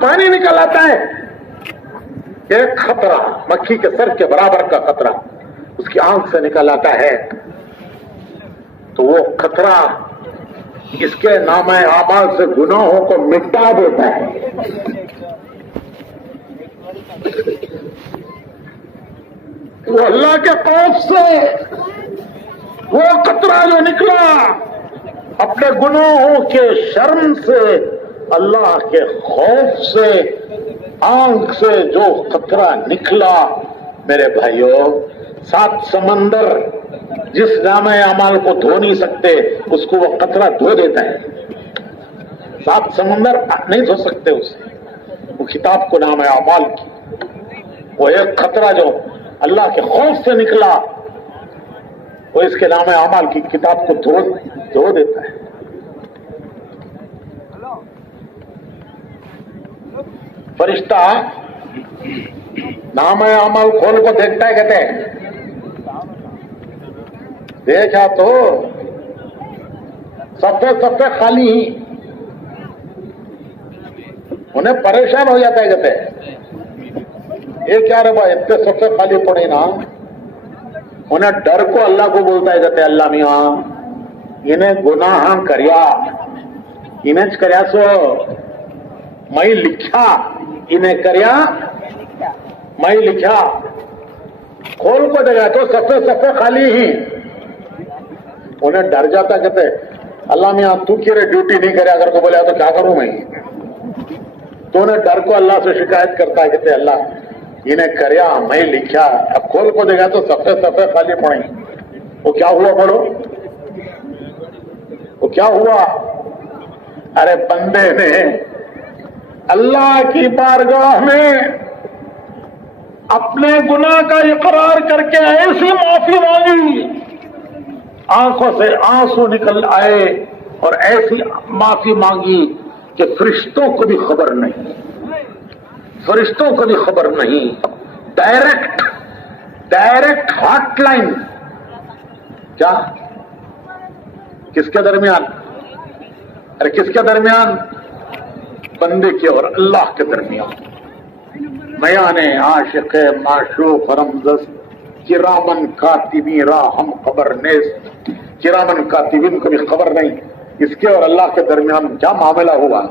پانی نکل آتا ہے, ایک خطرہ, مکھی کے سر کے برابر کا خطرہ اس کی آنکھ سے نکل آتا ہے, تو وہ خطرہ اس کے نام اعمال سے گناہوں کو مٹا دیتا ہے. وہ اللہ کے خوف سے, وہ قطرہ جو نکلا اپنے گناہوں کے شرم سے, اللہ کے خوف سے, آنکھ سے جو قطرہ نکلا, میرے بھائیوں 7 سمندر جس نام اعمال کو دھو نہیں سکتے اس کو وہ قطرہ دھو دیتا ہے. 7 سمندر نہیں دھو سکتے اسے, وہ کتاب کو نام اعمال کی, وہ ایک قطرہ جو اللہ کے خوف سے نکلا وہ اس کے نام اعمال کی کتاب کو دھو دیتا ہے. فرشتہ نام اعمال کھول کو دیکھتا ہے, کہتے ہیں دیکھا تو صفحے خالی ہی, انہیں پریشان ہو جاتا ہے, کہتے ہیں یہ کیا رہا بھائی اتنے صفحے خالی پڑے نا, انہیں ڈر کو اللہ کو بولتا ہے, کہتے ہیں اللہ میاں انہیں گناہ کریا, انہیں کریا سو میں لکھا, انہیں کریا میں لکھا, کھول کو دیکھا تو صفے صفے خالی ہی. انہیں ڈر جاتا, کہتے اللہ میاں تو کیرے ڈیوٹی نہیں کرے, اگر کو بولے تو کیا کروں میں. تو انہیں ڈر کو اللہ سے شکایت کرتا ہے, کہتے اللہ انہیں کریا میں لکھا, اب کھول کو دیکھا تو صفے صفے خالی پڑیں. وہ کیا ہوا پڑھو, وہ کیا ہوا؟ ارے بندے نے اللہ کی بارگاہ میں اپنے گناہ کا اقرار کر کے ایسی معافی مانگی, آنکھوں سے آنسو نکل آئے, اور ایسی معافی مانگی کہ فرشتوں کو بھی خبر نہیں, فرشتوں کو بھی خبر نہیں. Direct hotline. کیا کس کے درمیان؟ ارے کس کے درمیان؟ بندے کے اور اللہ کے درمیان. میانے عاشق معشوق رمزست کرامن کاتبین را ہم خبر نیست. کرامن کاتبین کو بھی خبر نہیں اس کے اور اللہ کے درمیان کیا معاملہ ہوا.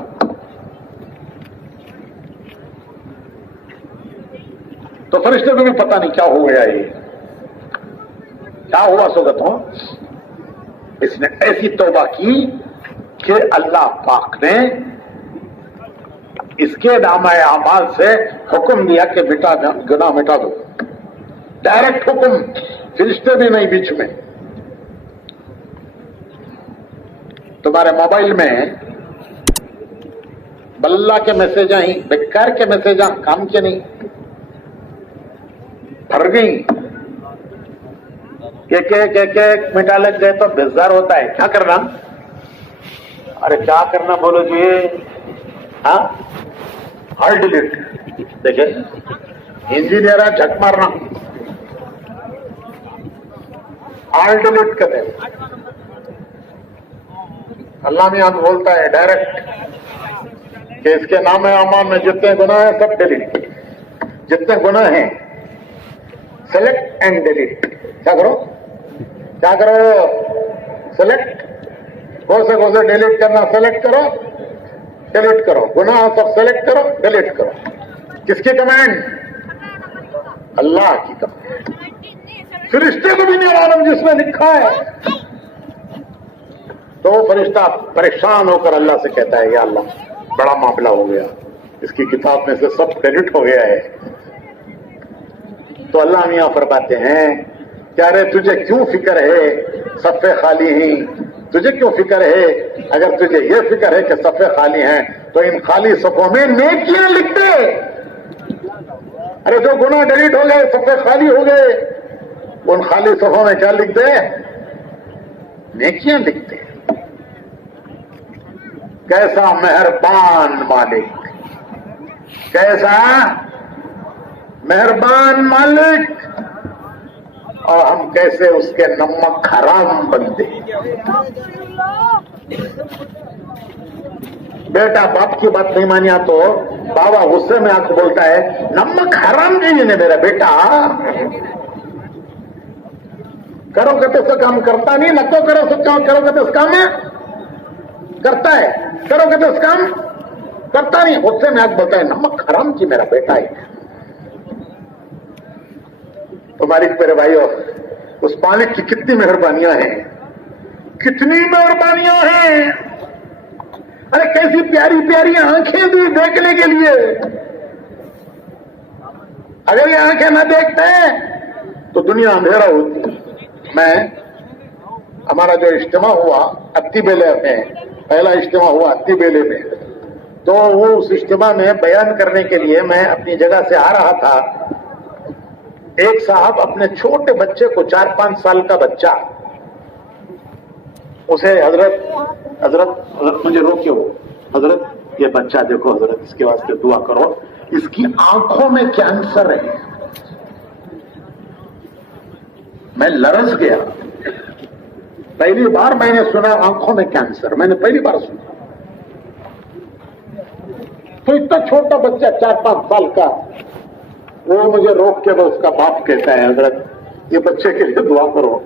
تو فرشتے کو بھی پتہ نہیں کیا ہو گیا, یہ کیا ہوا سوگت ہوں. اس نے ایسی توبہ کی کہ اللہ پاک نے اس کے نامہ اعمال سے حکم دیا کہ بیٹا گناہ مٹا دو. ڈائریکٹ حکم, فرشتے بھی نہیں بیچ میں. تمہارے موبائل میں بلّہ کے میسج آئیں, بیکار کے میسج آئیں, کام کے نہیں, بھر گئی. ایک مٹا لگ گئے تو بیزار ہوتا ہے. کیا کرنا؟ ارے کیا کرنا بولو جی, ہاں ہر ڈیلیٹ. دیکھیں انجینئر ہے, جھک مارنا, آل ڈیلیٹ کرتے. اللہ میاں بولتا ہے ڈائریکٹ کہ اس کے نام اعمال میں جتنے گناہ ہیں سب ڈیلیٹ. جتنے گناہ ہیں سلیکٹ اینڈ ڈیلیٹ. کیا کرو, کیا کرو؟ سلیکٹ. کون سے ڈیلیٹ کرنا, سلیکٹ کرو, ڈیلیٹ کرو. گناہ سب سلیکٹ کرو, ڈیلیٹ کرو. کس کی کمانڈ؟ اللہ کی کمانڈ. فرشتے کو بھی نہیں معلوم جس میں لکھا ہے. تو فرشتہ پریشان ہو کر اللہ سے کہتا ہے یا اللہ بڑا معاملہ ہو گیا, اس کی کتاب میں سے سب ڈیلیٹ ہو گیا ہے. تو اللہ میاں فرماتے ہیں کیا رے تجھے کیوں فکر ہے صفحے خالی ہیں؟ تجھے کیوں فکر ہے؟ اگر تجھے یہ فکر ہے کہ صفحے خالی ہیں تو ان خالی صفوں میں نیکیاں لکھ دے. ارے جو گناہ ڈیلیٹ ہو گئے, صفحے خالی ہو گئے, ان خالی صفوں میں کیا لکھ دے؟ نیکیاں لکھ دے. کیسا مہربان مالک, کیسا مہربان مالک, اور ہم کیسے اس کے نمک حرام بنتے. بیٹا باپ کی بات نہیں مانیا تو بابا غصے میں آ کے بولتا ہے نمک حرام جی نے میرا بیٹا. کرو کہتے سے کام کرتا نہیں, نہ تو کرو سب کام, کرو کہتے اس کام میں کرتا ہے, کرو کہتے اس کام کرتا نہیں. غصے میں آ کے بولتا ہے نمک حرام جی میرا بیٹا ہے. تمہاری میرے بھائیو اس مالک کی کتنی مہربانیاں ہیں, کتنی مہربانیاں ہیں. ارے کیسی پیاری پیاری آنکھیں دی دیکھنے کے لیے. اگر یہ آنکھیں نہ دیکھتے تو دنیا اندھیرا ہوتی. میں ہمارا جو اجتماع ہوا اتی بیلے میں, پہلا اجتماع ہوا اتی بیلے میں, تو وہ اس اجتماع میں بیان کرنے کے لیے میں اپنی جگہ سے آ رہا تھا. ایک صاحب اپنے چھوٹے بچے کو 4-5 سال کا بچہ, اسے حضرت مجھے روکے ہو, حضرت یہ بچہ دیکھو حضرت, اس کے واسطے دعا کرو, اس کی آنکھوں میں کینسر ہے. میں لرز گیا. پہلی بار میں نے سنا آنکھوں میں کینسر, میں نے پہلی بار سنا. تو اتنا چھوٹا بچہ 4-5 سال کا, وہ مجھے روک کے اس کا باپ کہتا ہے حضرت یہ بچے کے لیے دعا کرو,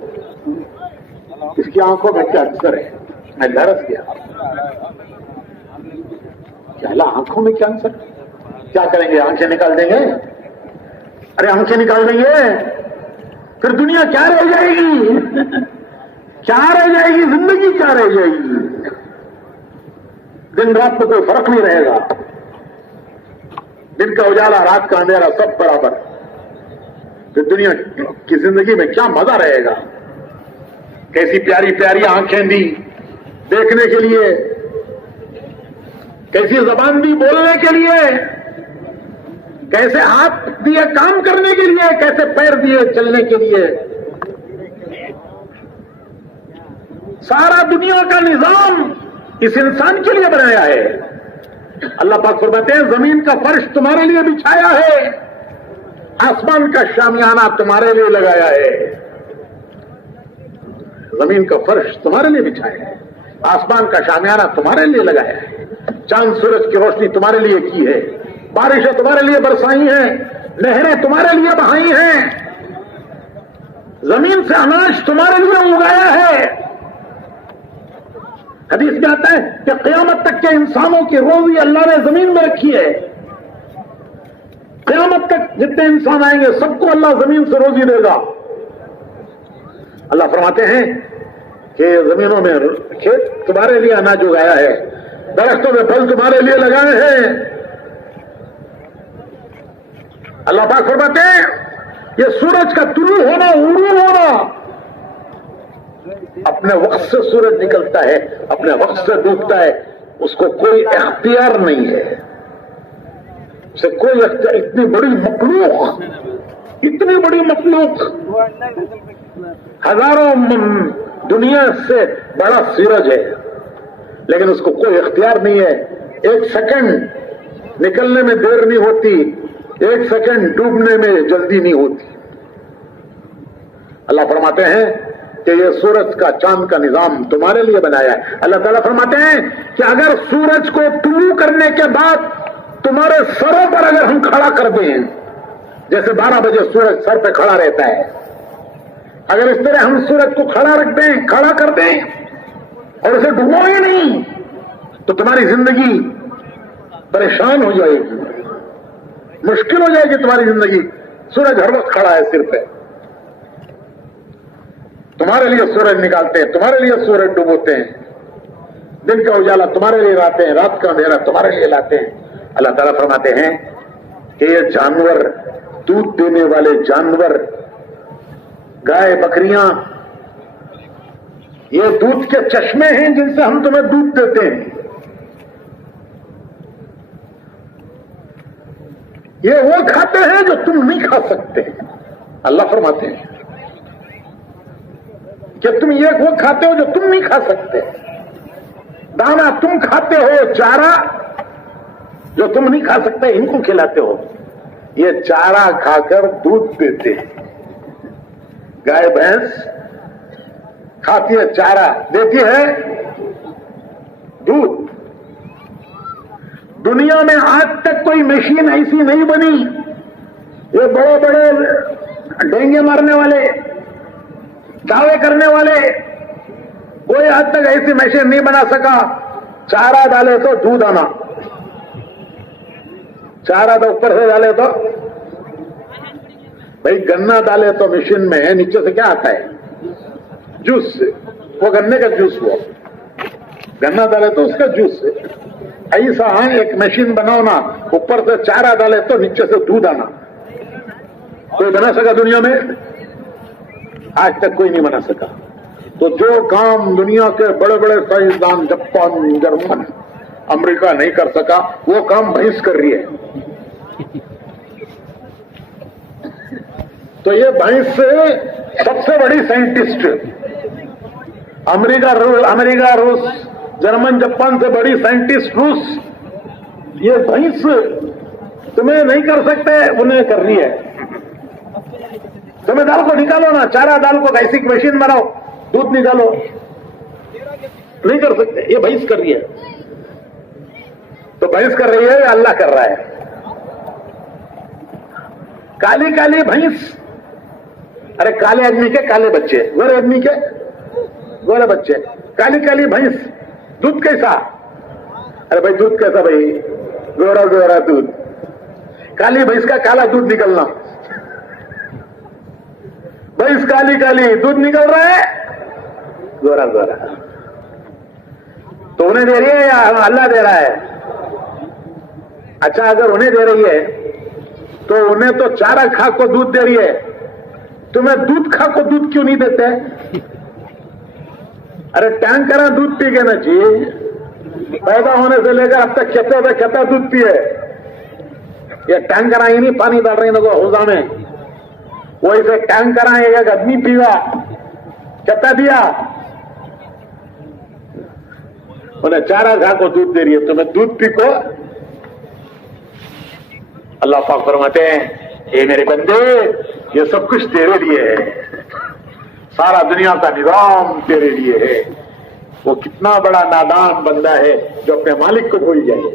اس کی آنکھوں میں کینسر ہے. میں لرز گیا. کیا آنکھوں میں کینسر؟ کیا کریں گے, آنکھیں نکال دیں گے؟ ارے آنکھیں نکال دیں گے, پھر دنیا کیا رہ جائے گی؟ کیا رہ جائے گی؟ زندگی کیا رہ جائے گی؟ دن رات میں کوئی فرق نہیں رہے گا. دن کا اجالا، رات کا اندھیرا سب برابر. پھر دنیا کی زندگی میں کیا مزہ رہے گا؟ کیسی پیاری پیاری آنکھیں دی دیکھنے کے لیے، کیسی زبان دی بولنے کے لیے، کیسے ہاتھ دیے کام کرنے کے لیے، کیسے پیر دیے چلنے کے لیے. سارا دنیا کا نظام اس انسان کے لیے بنایا ہے. اللہ پاک فرماتے ہیں زمین کا فرش تمہارے لیے بچھایا ہے، آسمان کا شامیانہ تمہارے لیے لگایا ہے. زمین کا فرش تمہارے لیے بچھایا ہے، آسمان کا شامیانہ تمہارے لیے لگایا ہے. چاند سورج کی روشنی تمہارے لیے کی ہے، بارشیں تمہارے لیے برسائی ہیں، نہریں تمہارے لیے بہائی ہیں، زمین سے اناج تمہارے لیے اگایا ہے. حدیث میں آتا ہے کہ قیامت تک کے انسانوں کی روزی اللہ نے زمین میں رکھی ہے. قیامت تک جتنے انسان آئیں گے سب کو اللہ زمین سے روزی دے گا. اللہ فرماتے ہیں کہ زمینوں میں کھیت تمہارے لیے اناج اگایا ہے، درختوں میں پھل تمہارے لیے لگائے ہیں. اللہ پاک فرماتے ہیں یہ سورج کا طلوع ہونا، غروب ہونا، اپنے وقت سے سورج نکلتا ہے، اپنے وقت سے ڈوبتا ہے، اس کو کوئی اختیار نہیں ہے، اسے کوئی اختیار. اتنی بڑی مخلوق ہزاروں دنیا سے بڑا سورج ہے، لیکن اس کو کوئی اختیار نہیں ہے. ایک سیکنڈ نکلنے میں دیر نہیں ہوتی، ایک سیکنڈ ڈوبنے میں جلدی نہیں ہوتی. اللہ فرماتے ہیں کہ یہ سورج کا چاند کا نظام تمہارے لیے بنایا ہے. اللہ تعالیٰ فرماتے ہیں کہ اگر سورج کو طلوع کرنے کے بعد تمہارے سروں پر اگر ہم کھڑا کر دیں، جیسے 12 بجے سورج سر پہ کھڑا رہتا ہے، اگر اس طرح ہم سورج کو کھڑا کر دیں اور اسے ڈبوئے نہیں تو تمہاری زندگی پریشان ہو جائے گی، مشکل ہو جائے گی تمہاری زندگی. سورج ہر وقت کھڑا ہے سر پہ، تمہارے لیے سورج نکالتے ہیں، تمہارے لیے سورج ڈبوتے ہیں، دن کا اجالا تمہارے لیے لاتے ہیں، رات کا اندھیرا تمہارے لیے لاتے ہیں. اللہ تعالیٰ فرماتے ہیں کہ یہ جانور، دودھ دینے والے جانور، گائے بکریاں، یہ دودھ کے چشمے ہیں جن سے ہم تمہیں دودھ دیتے ہیں. یہ وہ کھاتے ہیں جو تم نہیں کھا سکتے. اللہ فرماتے ہیں کہ تم یہ وہ کھاتے ہو جو تم نہیں کھا سکتے. دانا تم کھاتے ہو، چارہ جو تم نہیں کھا سکتے ان کو کھلاتے ہو. یہ چارہ کھا کر دودھ دیتے ہیں. گائے بھینس کھاتی ہے چارہ، دیتی ہے دودھ. دنیا میں آج تک کوئی مشین ایسی نہیں بنی. یہ بڑے بڑے ڈینگے مارنے والے، دعوے کرنے والے، کوئی آج تک ایسی مشین نہیں بنا سکا. چارہ ڈالے تو دودھ آنا، چارہ تو اوپر سے ڈالے تو بھائی گنا ڈالے تو مشین میں ہے، نیچے سے کیا آتا ہے؟ جوس. وہ گنے کا جوس، وہ گنا ڈالے تو اس کا جوس. ایسا ایک مشین بناؤ نا، اوپر سے چارہ ڈالے تو نیچے سے دودھ آنا. کوئی بنا سکا دنیا میں؟ آج تک کوئی نہیں بنا سکا. تو جو کام دنیا کے بڑے بڑے سائنسدان، جاپان، جرمن، امریکہ نہیں کر سکا، وہ کام بھینس کر رہی ہے. تو یہ بھینس سے سب سے بڑی سائنٹسٹ، امریکہ، روس، جرمن، جاپان سے بڑی سائنٹسٹ روس، یہ بھینس تمہیں نہیں کر سکتے، انہیں کر رہی ہے. تمہیں دال کو نکالو نا، چارہ دال کو ایسی مشین بناؤ، دودھ نکالو، نہیں کر سکتے. یہ بھینس کر رہی ہے. تو بھینس کر رہی ہے یا اللہ کر رہا ہے؟ کالی کالی بھینس. ارے کالے آدمی کے کالے بچے، گورے آدمی کے گورے بچے. کالی کالی بھینس، دودھ کیسا؟ ارے بھائی دودھ کیسا بھائی؟ گورا گورا دودھ. کالی بھینس کا کالا دودھ نکلنا، بھینس کالی کالی دودھ نکل رہا ہے گورا گورا. تو انہیں دے رہی ہے یا اللہ دے رہا ہے؟ اچھا اگر انہیں دے رہی ہے تو انہیں تو چارہ کھا کو دودھ دے رہی ہے, تمہیں دودھ کھا کو دودھ کیوں نہیں دیتے؟ ارے ٹینکر دودھ پی کے نا جی, پیدا ہونے سے لے کر اب تک کھیتا دودھ پیے. یہ ٹینکر ہی نہیں پانی ڈال رہی ہیں حوضہ میں, وہ اسے ٹینکر ایک آدمی پیگا کہتا دیا, انہیں چارہ گھا کو دودھ دے رہی ہے, تمہیں دودھ پی کو. اللہ پاک فرماتے ہیں اے میرے بندے یہ سب کچھ تیرے لیے ہے, سارا دنیا کا نظام تیرے لیے ہے. وہ کتنا بڑا نادان بندہ ہے جو اپنے مالک کو بھول جائے,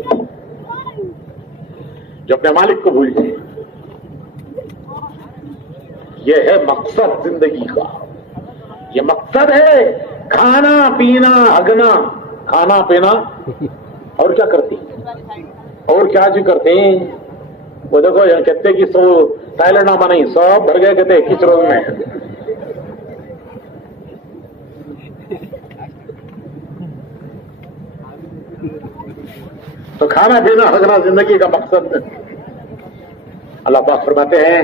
جو اپنے مالک کو بھول جائے. یہ ہے مقصد زندگی کا, یہ مقصد ہے کھانا پینا ہگنا. کھانا پینا اور کیا کرتے ہیں, اور کیا جی کرتے ہیں. وہ دیکھو یہاں کہتے کہ سو تھائیلینڈ نہ بنائی, سب بھر گئے کہتے کس روز میں. تو کھانا پینا ہگنا زندگی کا مقصد. اللہ پاک فرماتے ہیں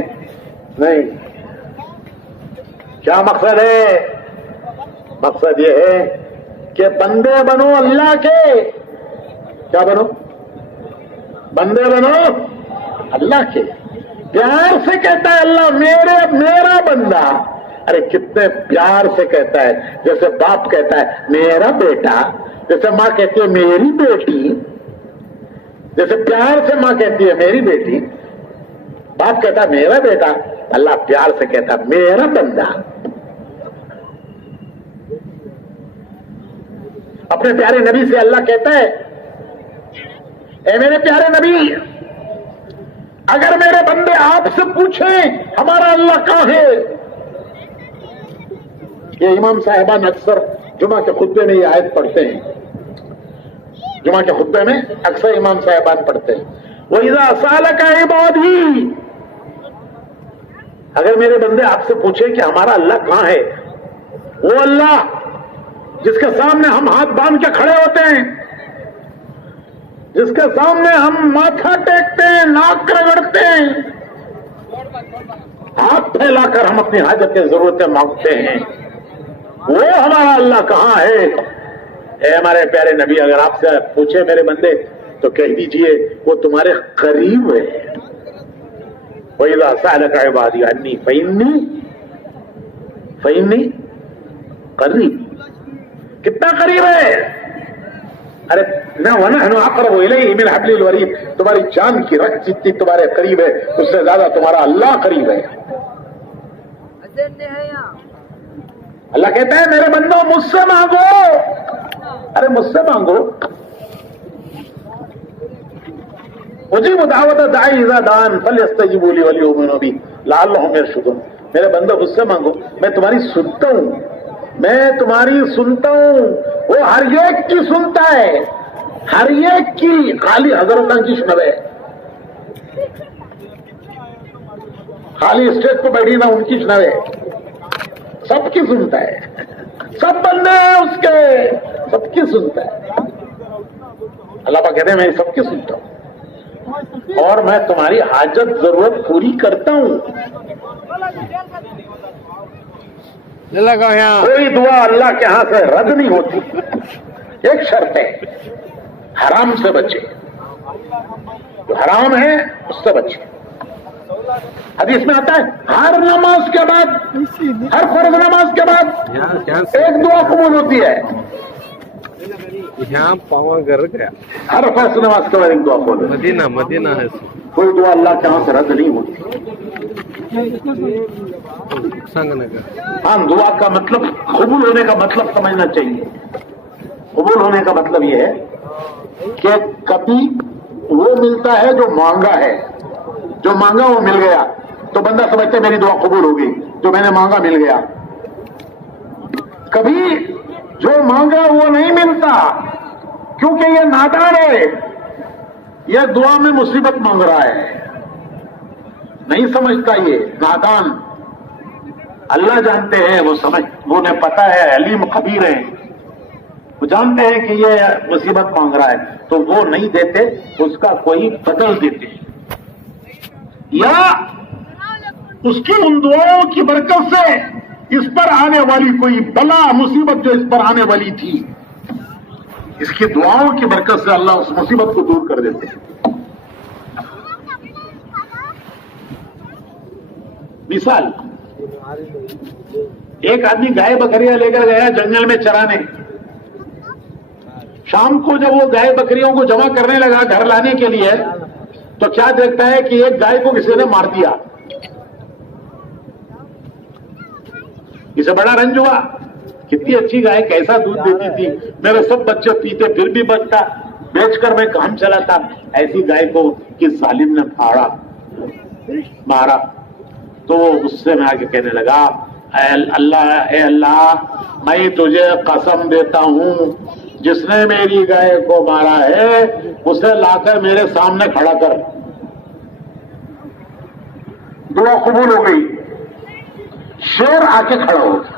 نہیں, کیا مقصد ہے؟ مقصد یہ ہے کہ بندے بنو اللہ کے. کیا بنو؟ بندے بنو اللہ کے. پیار سے کہتا ہے اللہ میرا بندہ. ارے کتنے پیار سے کہتا ہے, جیسے باپ کہتا ہے میرا بیٹا, جیسے ماں کہتی ہے میری بیٹی, جیسے پیار سے ماں کہتی ہے میری بیٹی, باپ کہتا ہے میرا بیٹا, اللہ پیار سے کہتا ہے میرا بندہ. اپنے پیارے نبی سے اللہ کہتا ہے اے میرے پیارے نبی, اگر میرے بندے آپ سے پوچھیں ہمارا اللہ کہاں ہے. یہ امام صاحبان اکثر جمعہ کے خطبے میں یہ آیت پڑھتے ہیں, جمعہ کے خطبے میں اکثر امام صاحبان پڑھتے ہیں وَإِذَا سَأَلَكَ عِبَادِي. اگر میرے بندے آپ سے پوچھیں کہ ہمارا اللہ کہاں ہے, وہ اللہ جس کے سامنے ہم ہاتھ باندھ کے کھڑے ہوتے ہیں, جس کے سامنے ہم ماتھا ٹیکتے ہیں, ناک رگڑتے ہیں, ہاتھ پھیلا کر ہم اپنی حاجتیں ضرورتیں مانگتے ہیں, وہ ہمارا اللہ کہاں ہے. اے ہمارے پیارے نبی اگر آپ سے پوچھے میرے بندے تو کہہ دیجئے وہ تمہارے قریب ہے. وَإِذَا سَأَلَكَ عِبَادِي عَنِّي فَإِنِّي قَرِيبٌ. کتنا قریب ہے؟ ارے وَنَحْنُ أَقْرَبُ إِلَيْهِ مِنْ حَبْلِ الْوَرِيدِ. تمہاری جان کی رگ جتنی تمہارے قریب ہے اس سے زیادہ تمہارا اللہ قریب ہے. اللہ کہتا ہے میرے بندوں مجھ سے مانگو. ارے مجھ سے مانگو. اجیب دعوت الداعی اذا دعان فلیستجیبوا لی ولیؤمنوا بی لعلہم یرشدون. میرے بندوں مجھ سے مانگو, میں تمہاری سنتا ہوں, میں تمہاری سنتا ہوں. وہ ہر ایک کی سنتا ہے, ہر ایک کی. خالی حضرتاں کی شنوے, خالی اسٹیج پہ بیٹھی نہ ان کی شنوے, سب کی سنتا ہے. سب بندے ہیں اس کے, سب کی سنتا ہے. اللہ پاک کہتے ہیں میں سب کی سنتا ہوں اور میں تمہاری حاجت ضرورت پوری کرتا ہوں. کوئی دعا اللہ کے ہاں سے رد نہیں ہوتی. ایک شرط ہے, حرام سے بچے, جو حرام ہے اس سے بچے. حدیث میں آتا ہے ہر نماز کے بعد, ہر فرض نماز کے بعد ایک دعا قبول ہوتی ہے. یہاں پاوا گر گیا, ہر فرض نماز کے بعد ایک دعا قبول ہوتی ہے. مدینہ ہے. کوئی دعا اللہ کے ہاں سے رد نہیں ہوتی. ہاں, دعا کا مطلب قبول ہونے کا مطلب سمجھنا چاہیے. قبول ہونے کا مطلب یہ ہے کہ کبھی وہ ملتا ہے جو مانگا ہے, جو مانگا وہ مل گیا تو بندہ سمجھتا ہے میری دعا قبول ہوگی, جو میں نے مانگا مل گیا. کبھی جو مانگا وہ نہیں ملتا کیونکہ یہ نادان ہے, یہ دعا میں مصیبت مانگ رہا ہے, نہیں سمجھتا, یہ نادان. اللہ جانتے ہیں، وہ سمجھ، وہ انہیں پتا ہے، علیم خبیر ہیں، وہ جانتے ہیں کہ یہ مصیبت مانگ رہا ہے تو وہ نہیں دیتے، اس کا کوئی بدل دیتے ہیں، یا اس کی ان دعاؤں کی برکت سے اس پر آنے والی کوئی بلا مصیبت جو اس پر آنے والی تھی، اس کی دعاؤں کی برکت سے اللہ اس مصیبت کو دور کر دیتے ہیں۔ مثال، ایک آدمی گائے بکریاں لے کر گیا جنگل میں چرانے، شام کو جب وہ گائے بکریوں کو جمع کرنے لگا گھر لانے کے لیے تو کیا دیکھتا ہے کہ ایک گائے کو کسی نے مار دیا۔ اسے بڑا رنج ہوا، کتنی اچھی گائے، کیسا دودھ دیتی تھی، میرے سب بچے پیتے پھر بھی بچتا، بیچ کر میں کام چلاتا، ایسی گائے کو کس ظالم نے پھاڑا، مارا۔ تو وہ غصے میں آ کے کہنے لگا، اے اللہ، میں تجھے قسم دیتا ہوں جس نے میری گائے کو مارا ہے اسے لا کر میرے سامنے کھڑا کر۔ دعا قبول ہو گئی، شیر آ کے کھڑا ہو گیا،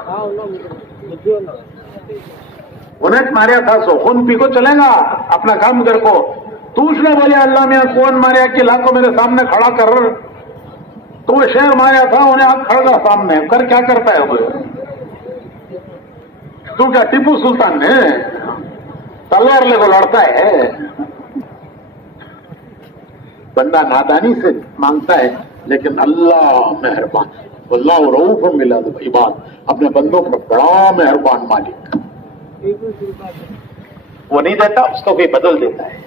انہیں ماریا تھا سو خون پی کو چلے گا اپنا کام ادھر کو، تو اس نے بولے اللہ میاں کون ماریا کہ لا کو میرے سامنے کھڑا کر، تو وہ شیر ماریا تھا، انہیں آپ کھڑا تھا سامنے کر، کیا کرتا ہے وہ؟ تو کیا ٹیپو سلطان نے تلوار لے کو لڑتا ہے؟ بندہ نادانی سے مانگتا ہے، لیکن اللہ مہربان، اللہ رؤوف بالعباد، اپنے بندوں پر بڑا مہربان مالک، وہ نہیں دیتا، اس کو کوئی بدل دیتا ہے،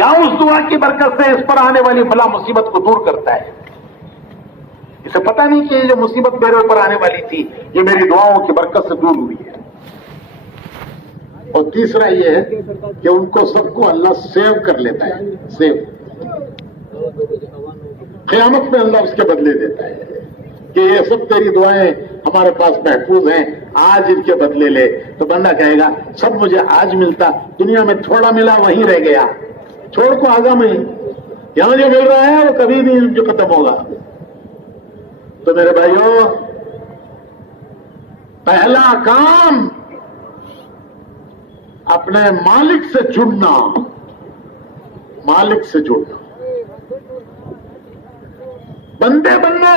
یا اس دعا کی برکت سے اس پر آنے والی بلا مصیبت کو دور کرتا ہے۔ اسے پتہ نہیں کہ یہ جو مصیبت میرے اوپر آنے والی تھی یہ میری دعاؤں کی برکت سے دور ہوئی ہے۔ اور تیسرا یہ ہے کہ ان کو سب کو اللہ سیو کر لیتا ہے، سیو، قیامت میں اللہ اس کے بدلے دیتا ہے کہ یہ سب تیری دعائیں ہمارے پاس محفوظ ہیں، آج ان کے بدلے لے۔ تو بندہ کہے گا سب مجھے آج ملتا، دنیا میں تھوڑا ملا وہیں رہ گیا، چھوڑ کو آگا میں، یہاں جو مل رہا ہے وہ کبھی نہیں جو ختم ہوگا۔ تو میرے بھائیوں، پہلا کام اپنے مالک سے جڑنا، مالک سے جڑنا، بندے بننا،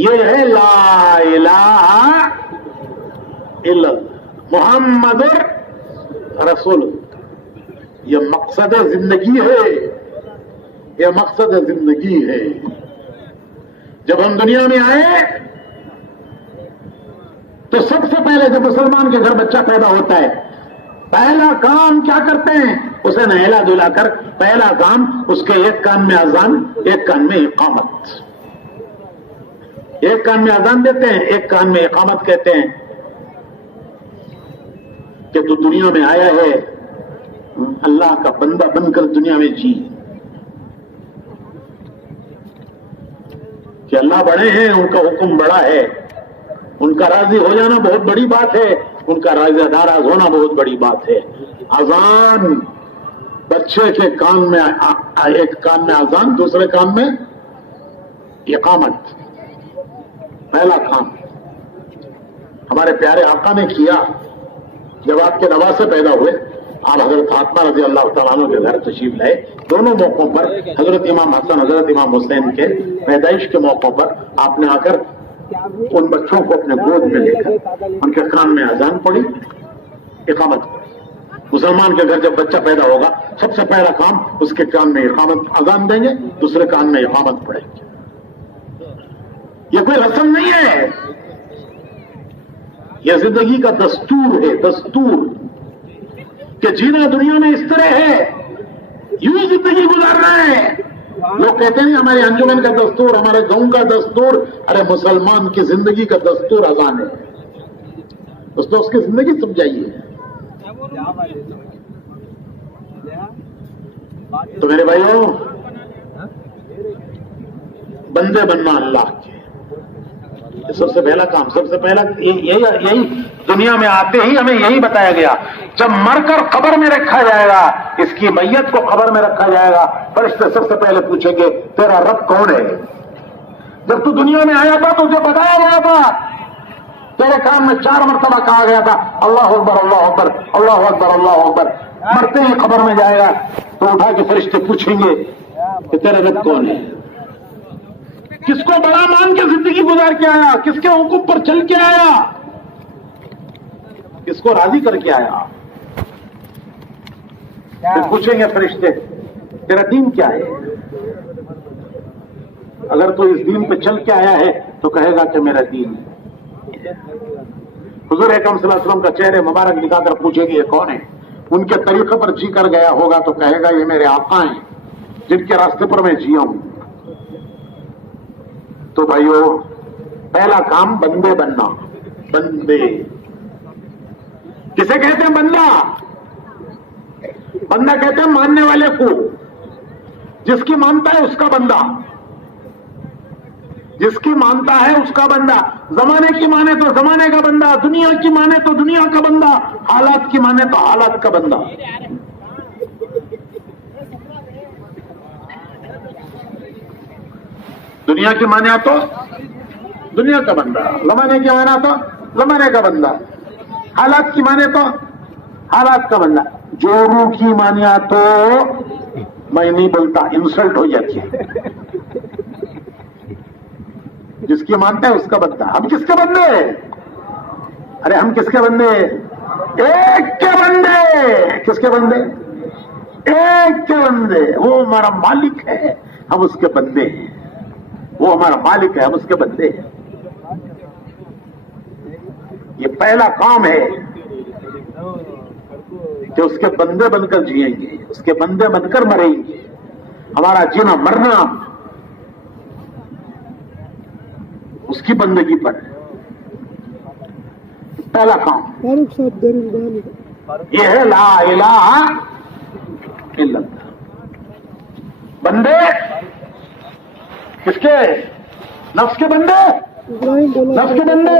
یہ ہے لا الہ الا اللہ محمد رسول اللہ۔ یہ مقصد زندگی ہے، یہ مقصد زندگی ہے۔ جب ہم دنیا میں آئے تو سب سے پہلے جب مسلمان کے گھر بچہ پیدا ہوتا ہے پہلا کام کیا کرتے ہیں؟ اسے نہلا دھلا کر پہلا کام اس کے ایک کان میں اذان، ایک کان میں اقامت، ایک کان میں اذان دیتے ہیں، ایک کان میں اقامت کہتے ہیں کہ تو دنیا میں آیا ہے اللہ کا بندہ بن کر دنیا میں جی، کہ اللہ بڑے ہیں، ان کا حکم بڑا ہے، ان کا راضی ہو جانا بہت بڑی بات ہے، ان کا راضی ناراض ہونا بہت بڑی بات ہے۔ اذان، بچے کے کان میں ایک کان میں اذان، دوسرے کان میں اقامت، پہلا کام ہمارے پیارے آقا نے کیا۔ جب آپ کے نواسے پیدا ہوئے آپ حضرت فاطمہ رضی اللہ تعالیٰ عنہ کے گھر تشریف لائے، دونوں موقعوں پر حضرت امام حسن حضرت امام حسین کے پیدائش کے موقع پر آپ نے آ کر ان بچوں کو اپنے گود میں لے کر ان کے کان میں اذان پڑی، اقامت پڑی۔ مسلمان کے گھر جب بچہ پیدا ہوگا سب سے پہلا کام اس کے کان میں اقامت، اذان دیں گے، دوسرے کان میں اقامت پڑے گی۔ یہ کوئی رسم نہیں ہے، یہ زندگی کا دستور ہے، دستور کہ جینا دنیا میں اس طرح ہے، یوں زندگی گزارنا ہے۔ لوگ کہتے ہیں ہمارے انجمن کا دستور، ہمارے گاؤں کا دستور، ارے مسلمان کی زندگی کا دستور اذان ہے۔ اس کی زندگی سمجھائیے۔ تو میرے بھائیوں، بندے بننا اللہ کے، سب سے پہلا کام، سب سے پہلا یہی دنیا میں آتے ہی ہمیں یہی بتایا گیا۔ جب مر کر قبر میں رکھا جائے گا، اس کی میت کو قبر میں رکھا جائے گا، فرشتے سب سے پہلے پوچھیں گے تیرا رب کون ہے؟ جب تو دنیا میں آیا تھا تو تجھے بتایا گیا تھا، تیرے کان میں 4 مرتبہ کہا گیا تھا اللہ اکبر اللہ اکبر اللہ اکبر اللہ اکبر. مرتے ہی قبر میں جائے گا تو اٹھا کے فرشتے پوچھیں گے کہ تیرا رب کون ہے، کس کو بڑا مان کے زندگی گزار کے آیا، کس کے حکم پر چل کے آیا، کس کو راضی کر کے آیا. پھر پوچھیں گے فرشتے تیرا دین کیا ہے، اگر تو اس دین پہ چل کے آیا ہے تو کہے گا کہ میرا دین ہے. حضور اکرم صلی اللہ علیہ وسلم کا چہرے مبارک دکھا کر پوچھے گی یہ کون ہے، ان کے طریقے پر جی کر گیا ہوگا تو کہے گا یہ میرے آقا ہیں جن کے راستے پر میں جیا ہوں. تو بھائیو پہلا کام بندے بننا. بندے کسے کہتے ہیں؟ بندہ. بندہ کہتے ہیں ماننے والے کو، جس کی مانتا ہے اس کا بندہ، جس کی مانتا ہے اس کا بندہ. زمانے کی مانے تو زمانے کا بندہ، دنیا کی مانے تو دنیا کا بندہ، حالات کی مانے تو حالات کا بندہ. دنیا کی مانے تو دنیا کا بندہ، زمانے کی مانے تو زمانے کا بندہ، حالات کی مانے تو حالات کا بندہ. جورو کی مانے تو میں نہیں بولتا، انسلٹ ہو جاتی ہے. جس کی مانتا ہے اس کا بندہ. ہم کس کے بندے؟ ارے ہم کس کے بندے؟ ایک کے بندے. کس کے بندے؟ ایک کے بندے. وہ ہمارا مالک ہے، ہم اس کے بندے ہیں. وہ ہمارا مالک ہے، ہم اس کے بندے ہیں. یہ پہلا کام ہے کہ اس کے بندے بن کر جیئیں گے، اس کے بندے بن کر مریں گے. ہمارا جینا مرنا اس کی بندگی پر ہے. پہلا کام یہ ہے لا الہ الا اللہ. بندے کس کے؟ نفس کے بندے؟ نفس کے بندے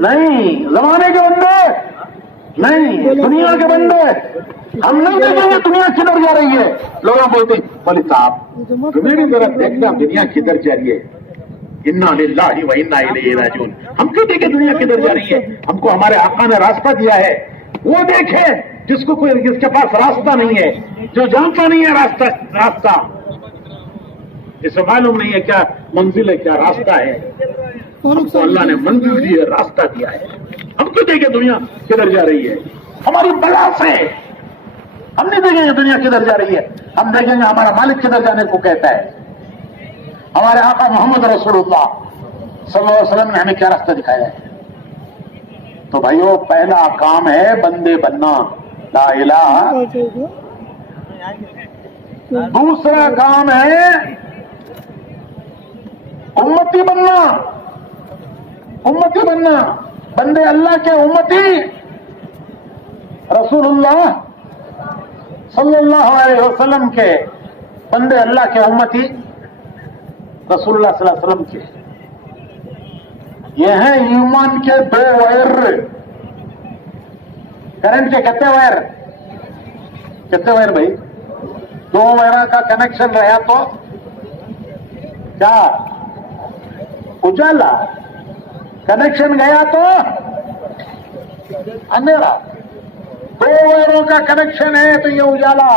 نہیں، زمانے کے بندے نہیں، دنیا کے بندے. ہم نہیں دیکھیں گے دنیا کدھر جا رہی ہے. لوگ بولتے مولوی صاحب تمہیں بھی ذرا دیکھنا دنیا کدھر جا رہی ہے. انا للہ و انا الیہ راجعون. ہم کیوں دیکھیں دنیا کدھر جا رہی ہے؟ ہم کو ہمارے آقا نے راستہ دیا ہے. وہ دیکھے جس کو کوئی، جس کے پاس راستہ نہیں ہے، جو جانتا نہیں ہے راستہ اسے معلوم نہیں ہے کیا منزل ہے کیا راستہ ہے. ہم کو اللہ نے منزل دی ہے، راستہ دیا ہے. ہم کیوں دیکھیں دنیا کدھر جا رہی ہے؟ ہماری بلا سے ہم نہیں دیکھیں گے دنیا کدھر جا رہی ہے. ہم دیکھیں گے ہمارا مالک کدھر جانے کو کہتا ہے. ہمارے آقا محمد رسول اللہ صلی اللہ علیہ وسلم نے ہمیں کیا راستہ دکھایا ہے. تو بھائیو پہلا کام ہے بندے بننا، لا الہ. دوسرا کام ہے امتی بننا. امتی بننا، بندے اللہ کے امتی، رسول اللہ صلی اللہ علیہ وسلم کے بندے، اللہ کے امتی رسول اللہ صلی اللہ علیہ وسلم کے. یہ ہیں ایمان کے 2 وائر. کرنٹ کے کتنے وائر؟ کتنے وائر بھائی؟ 2 وائر کا کنیکشن رہا تو کیا اجالا، کنیکشن گیا تو اندھیرا. 2 وائروں کا کنیکشن ہے تو یہ اجالا.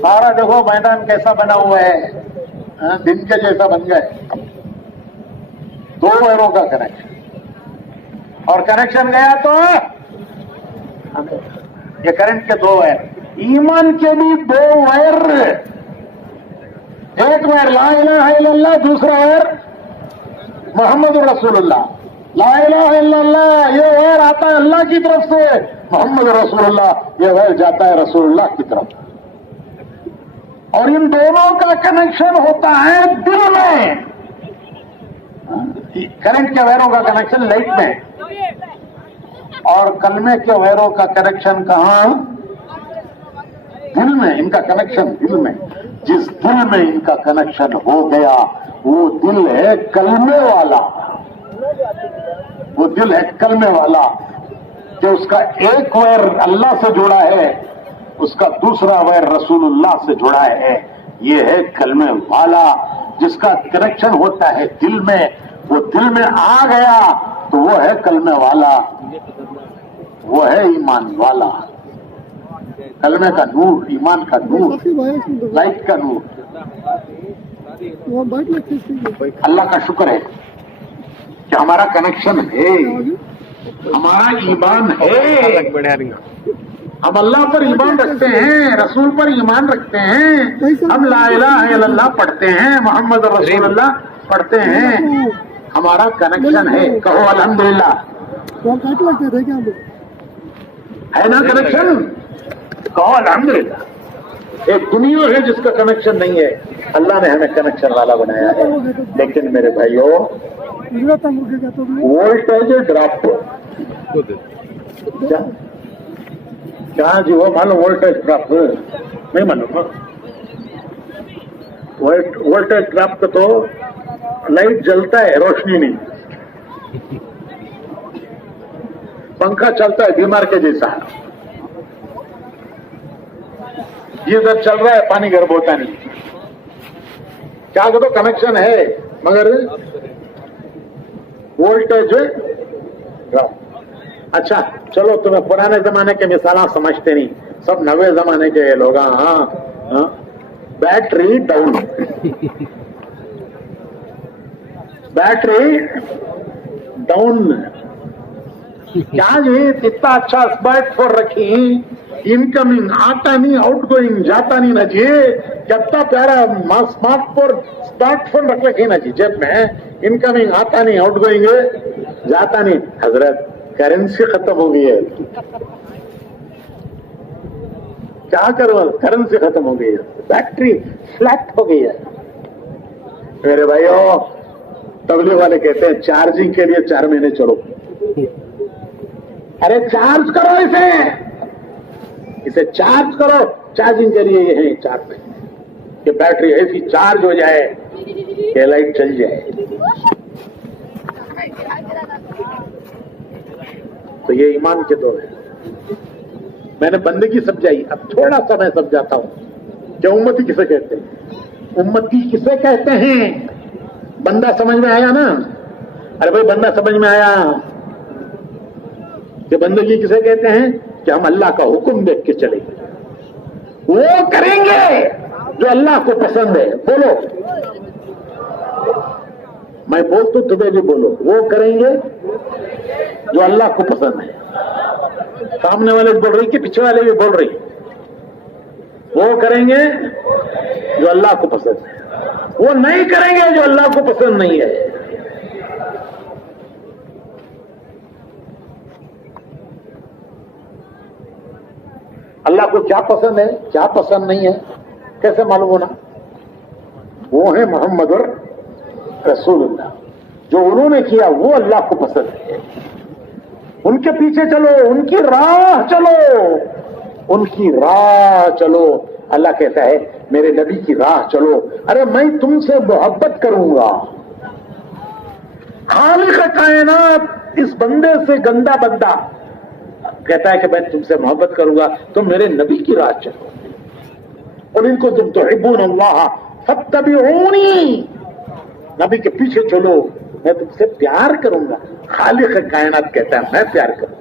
سارا دیکھو میدان کیسا بنا ہوا ہے، دن کے جیسا بن گئے. 2 وائروں کا کنیکشن، اور کنیکشن گیا تو یہ کرنٹ کے 2 وائر. ایمان کے بھی 2 وائر. ایک وائر لا الہ الا اللہ، دوسرا وائر محمد رسول اللہ. لا الہ الا اللہ یہ وائر آتا ہے اللہ کی طرف سے، محمد رسول اللہ یہ وائر جاتا ہے رسول اللہ کی طرف. اور ان دونوں کا کنیکشن ہوتا ہے دل میں. کرنٹ کے وائروں کا کنیکشن لائٹ میں، اور کلمے کے وائروں کا کنیکشن کہاں؟ دل میں. ان کا کنیکشن دل میں. جس دل میں ان کا کنیکشن ہو گیا وہ دل ہے کلمے والا. وہ دل ہے کلمے والا کہ اس کا ایک وائر اللہ سے جڑا ہے، اس کا دوسرا وائر رسول اللہ سے جڑا ہے. یہ ہے کلمے والا جس کا کنیکشن ہوتا ہے دل میں، وہ دل میں آ گیا تو وہ ہے کلمے والا، وہ ہے ایمان والا. کلمے کا نور، ایمان کا نور، لائٹ کا نور. اللہ کا شکر ہے کہ ہمارا کنیکشن ہے، ہمارا ایمان ہے. ہم اللہ پر ایمان رکھتے ہیں، رسول پر ایمان رکھتے ہیں، ہم لا الہ الا اللہ پڑھتے ہیں، محمد رسول اللہ پڑھتے ہیں. ہمارا کنیکشن ہے. کہو الحمدللہ. ہے نا کنیکشن؟ کہو الحمدللہ. ایک دنیا ہے جس کا کنیکشن نہیں ہے. اللہ نے ہمیں کنیکشن والا بنایا ہے. لیکن میرے بھائیوں وولٹیج ڈراپ کیا جی وہ معلوم وولٹیج ڈراپ نہیں معلوم. وولٹیج ڈراپ کا تو لائٹ جلتا ہے روشنی نہیں، پنکھا چلتا ہے بیمار کے جیسا، گیزر چل رہا ہے پانی گرم ہوتا نہیں. کیا کہ تو کنیکشن ہے مگر وولٹیج ڈراپ. اچھا چلو تمہیں پرانے زمانے کے مثالیں سمجھتے نہیں، سب نوے زمانے کے لوگ. ہاں بیٹری ڈاؤن، بیٹری ڈاؤن. کیا جی اتنا اچھا اسمارٹ فون رکھی، انکمنگ آتا نہیں، آؤٹ گوئنگ جاتا نہیں نا جی. کتنا پیارا اسمارٹ فون رکھ رکھی نا جی جیب میں، انکمنگ آتا نہیں، آؤٹ گوئنگ جاتا نہیں. حضرت کرنسی ختم ہو گئی ہے. کیا کرو، کرنسی ختم ہو گئی ہے، بیٹری فلیٹ ہو گئی ہے. میرے بھائیوں تبلیغ والے کہتے ہیں چارجنگ کے لیے 4 مہینے چلو. ارے چارج کرو اسے چارج کرو. چارجنگ کے لیے یہ ہے 4 مہینے کہ بیٹری ایسی چارج ہو جائے کہ لائٹ چل جائے. تو یہ ایمان کے دور ہے. میں نے بندگی سمجھائی، اب تھوڑا سا میں سمجھاتا ہوں کہ امتی کسے کہتے ہیں. امتی کسے کہتے ہیں؟ بندہ سمجھ میں آیا نا؟ ارے بھائی بندہ سمجھ میں آیا کہ بندگی کسے کہتے ہیں؟ کہ ہم اللہ کا حکم دیکھ کے چلیں گے، وہ کریں گے جو اللہ کو پسند ہے. بولو، میں بولتا ہوں تمہیں بھی بولو. وہ کریں گے جو اللہ کو پسند ہے. سامنے والے بول رہی کہ پیچھے والے بھی بول رہی. وہ کریں گے جو اللہ کو پسند ہے، وہ نہیں کریں گے جو اللہ کو پسند نہیں ہے. اللہ کو کیا پسند ہے کیا پسند نہیں ہے کیسے معلوم ہونا؟ وہ ہے محمد رسول اللہ. جو انہوں نے کیا وہ اللہ کو پسند ہے. ان کے پیچھے چلو، ان کی راہ چلو، ان کی راہ چلو. اللہ کہتا ہے میرے نبی کی راہ چلو. ارے میں تم سے محبت کروں گا. خالق کائنات اس بندے سے گندا بندہ کہتا ہے کہ میں تم سے محبت کروں گا، تم میرے نبی کی راہ چلو. اور ان کو تم تحبون اللہ فاتبعونی، نبی کے پیچھے چلو، میں تم سے پیار کروں گا. خالق کائنات کہتا ہے میں پیار کروں گا.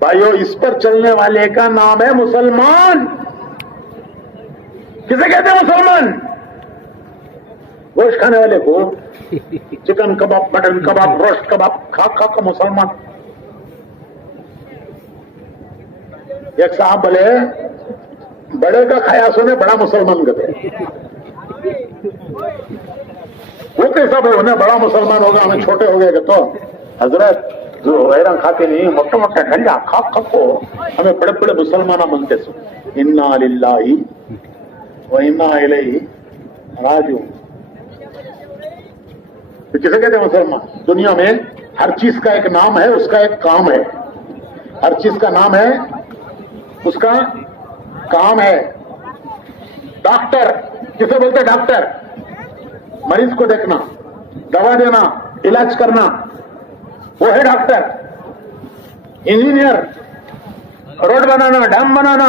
بھائیو اس پر چلنے والے کا نام ہے مسلمان. کسے کہتے ہیں مسلمان؟ گوشت کھانے والے کو، چکن کباب، مٹن کباب، روسٹ کباب کھا کھا کا مسلمان. ایک صاحب بولے بڑے کا کھایا سونے بڑا مسلمان کہتے. وہ کیسا بھائی انہیں بڑا مسلمان ہوگا ہمیں چھوٹے ہو گئے کہ تو حضرت جو ویران کھاتے نہیں موٹا موٹا ڈھنڈا کھا کھا کو ہمیں بڑے بڑے مسلمان بنتے سو. انا للہ و انا الیہ راجعون. تو کسے کہتے ہیں مسلمان؟ دنیا میں ہر چیز کا ایک نام ہے، اس کا ایک کام ہے. ہر چیز کا نام ہے، اس کا کام ہے. ڈاکٹر کسے بولتے؟ ڈاکٹر مریض کو دیکھنا، دوا دینا، علاج کرنا، وہ ہے ڈاکٹر. انجینئر روڈ بنانا، ڈیم بنانا،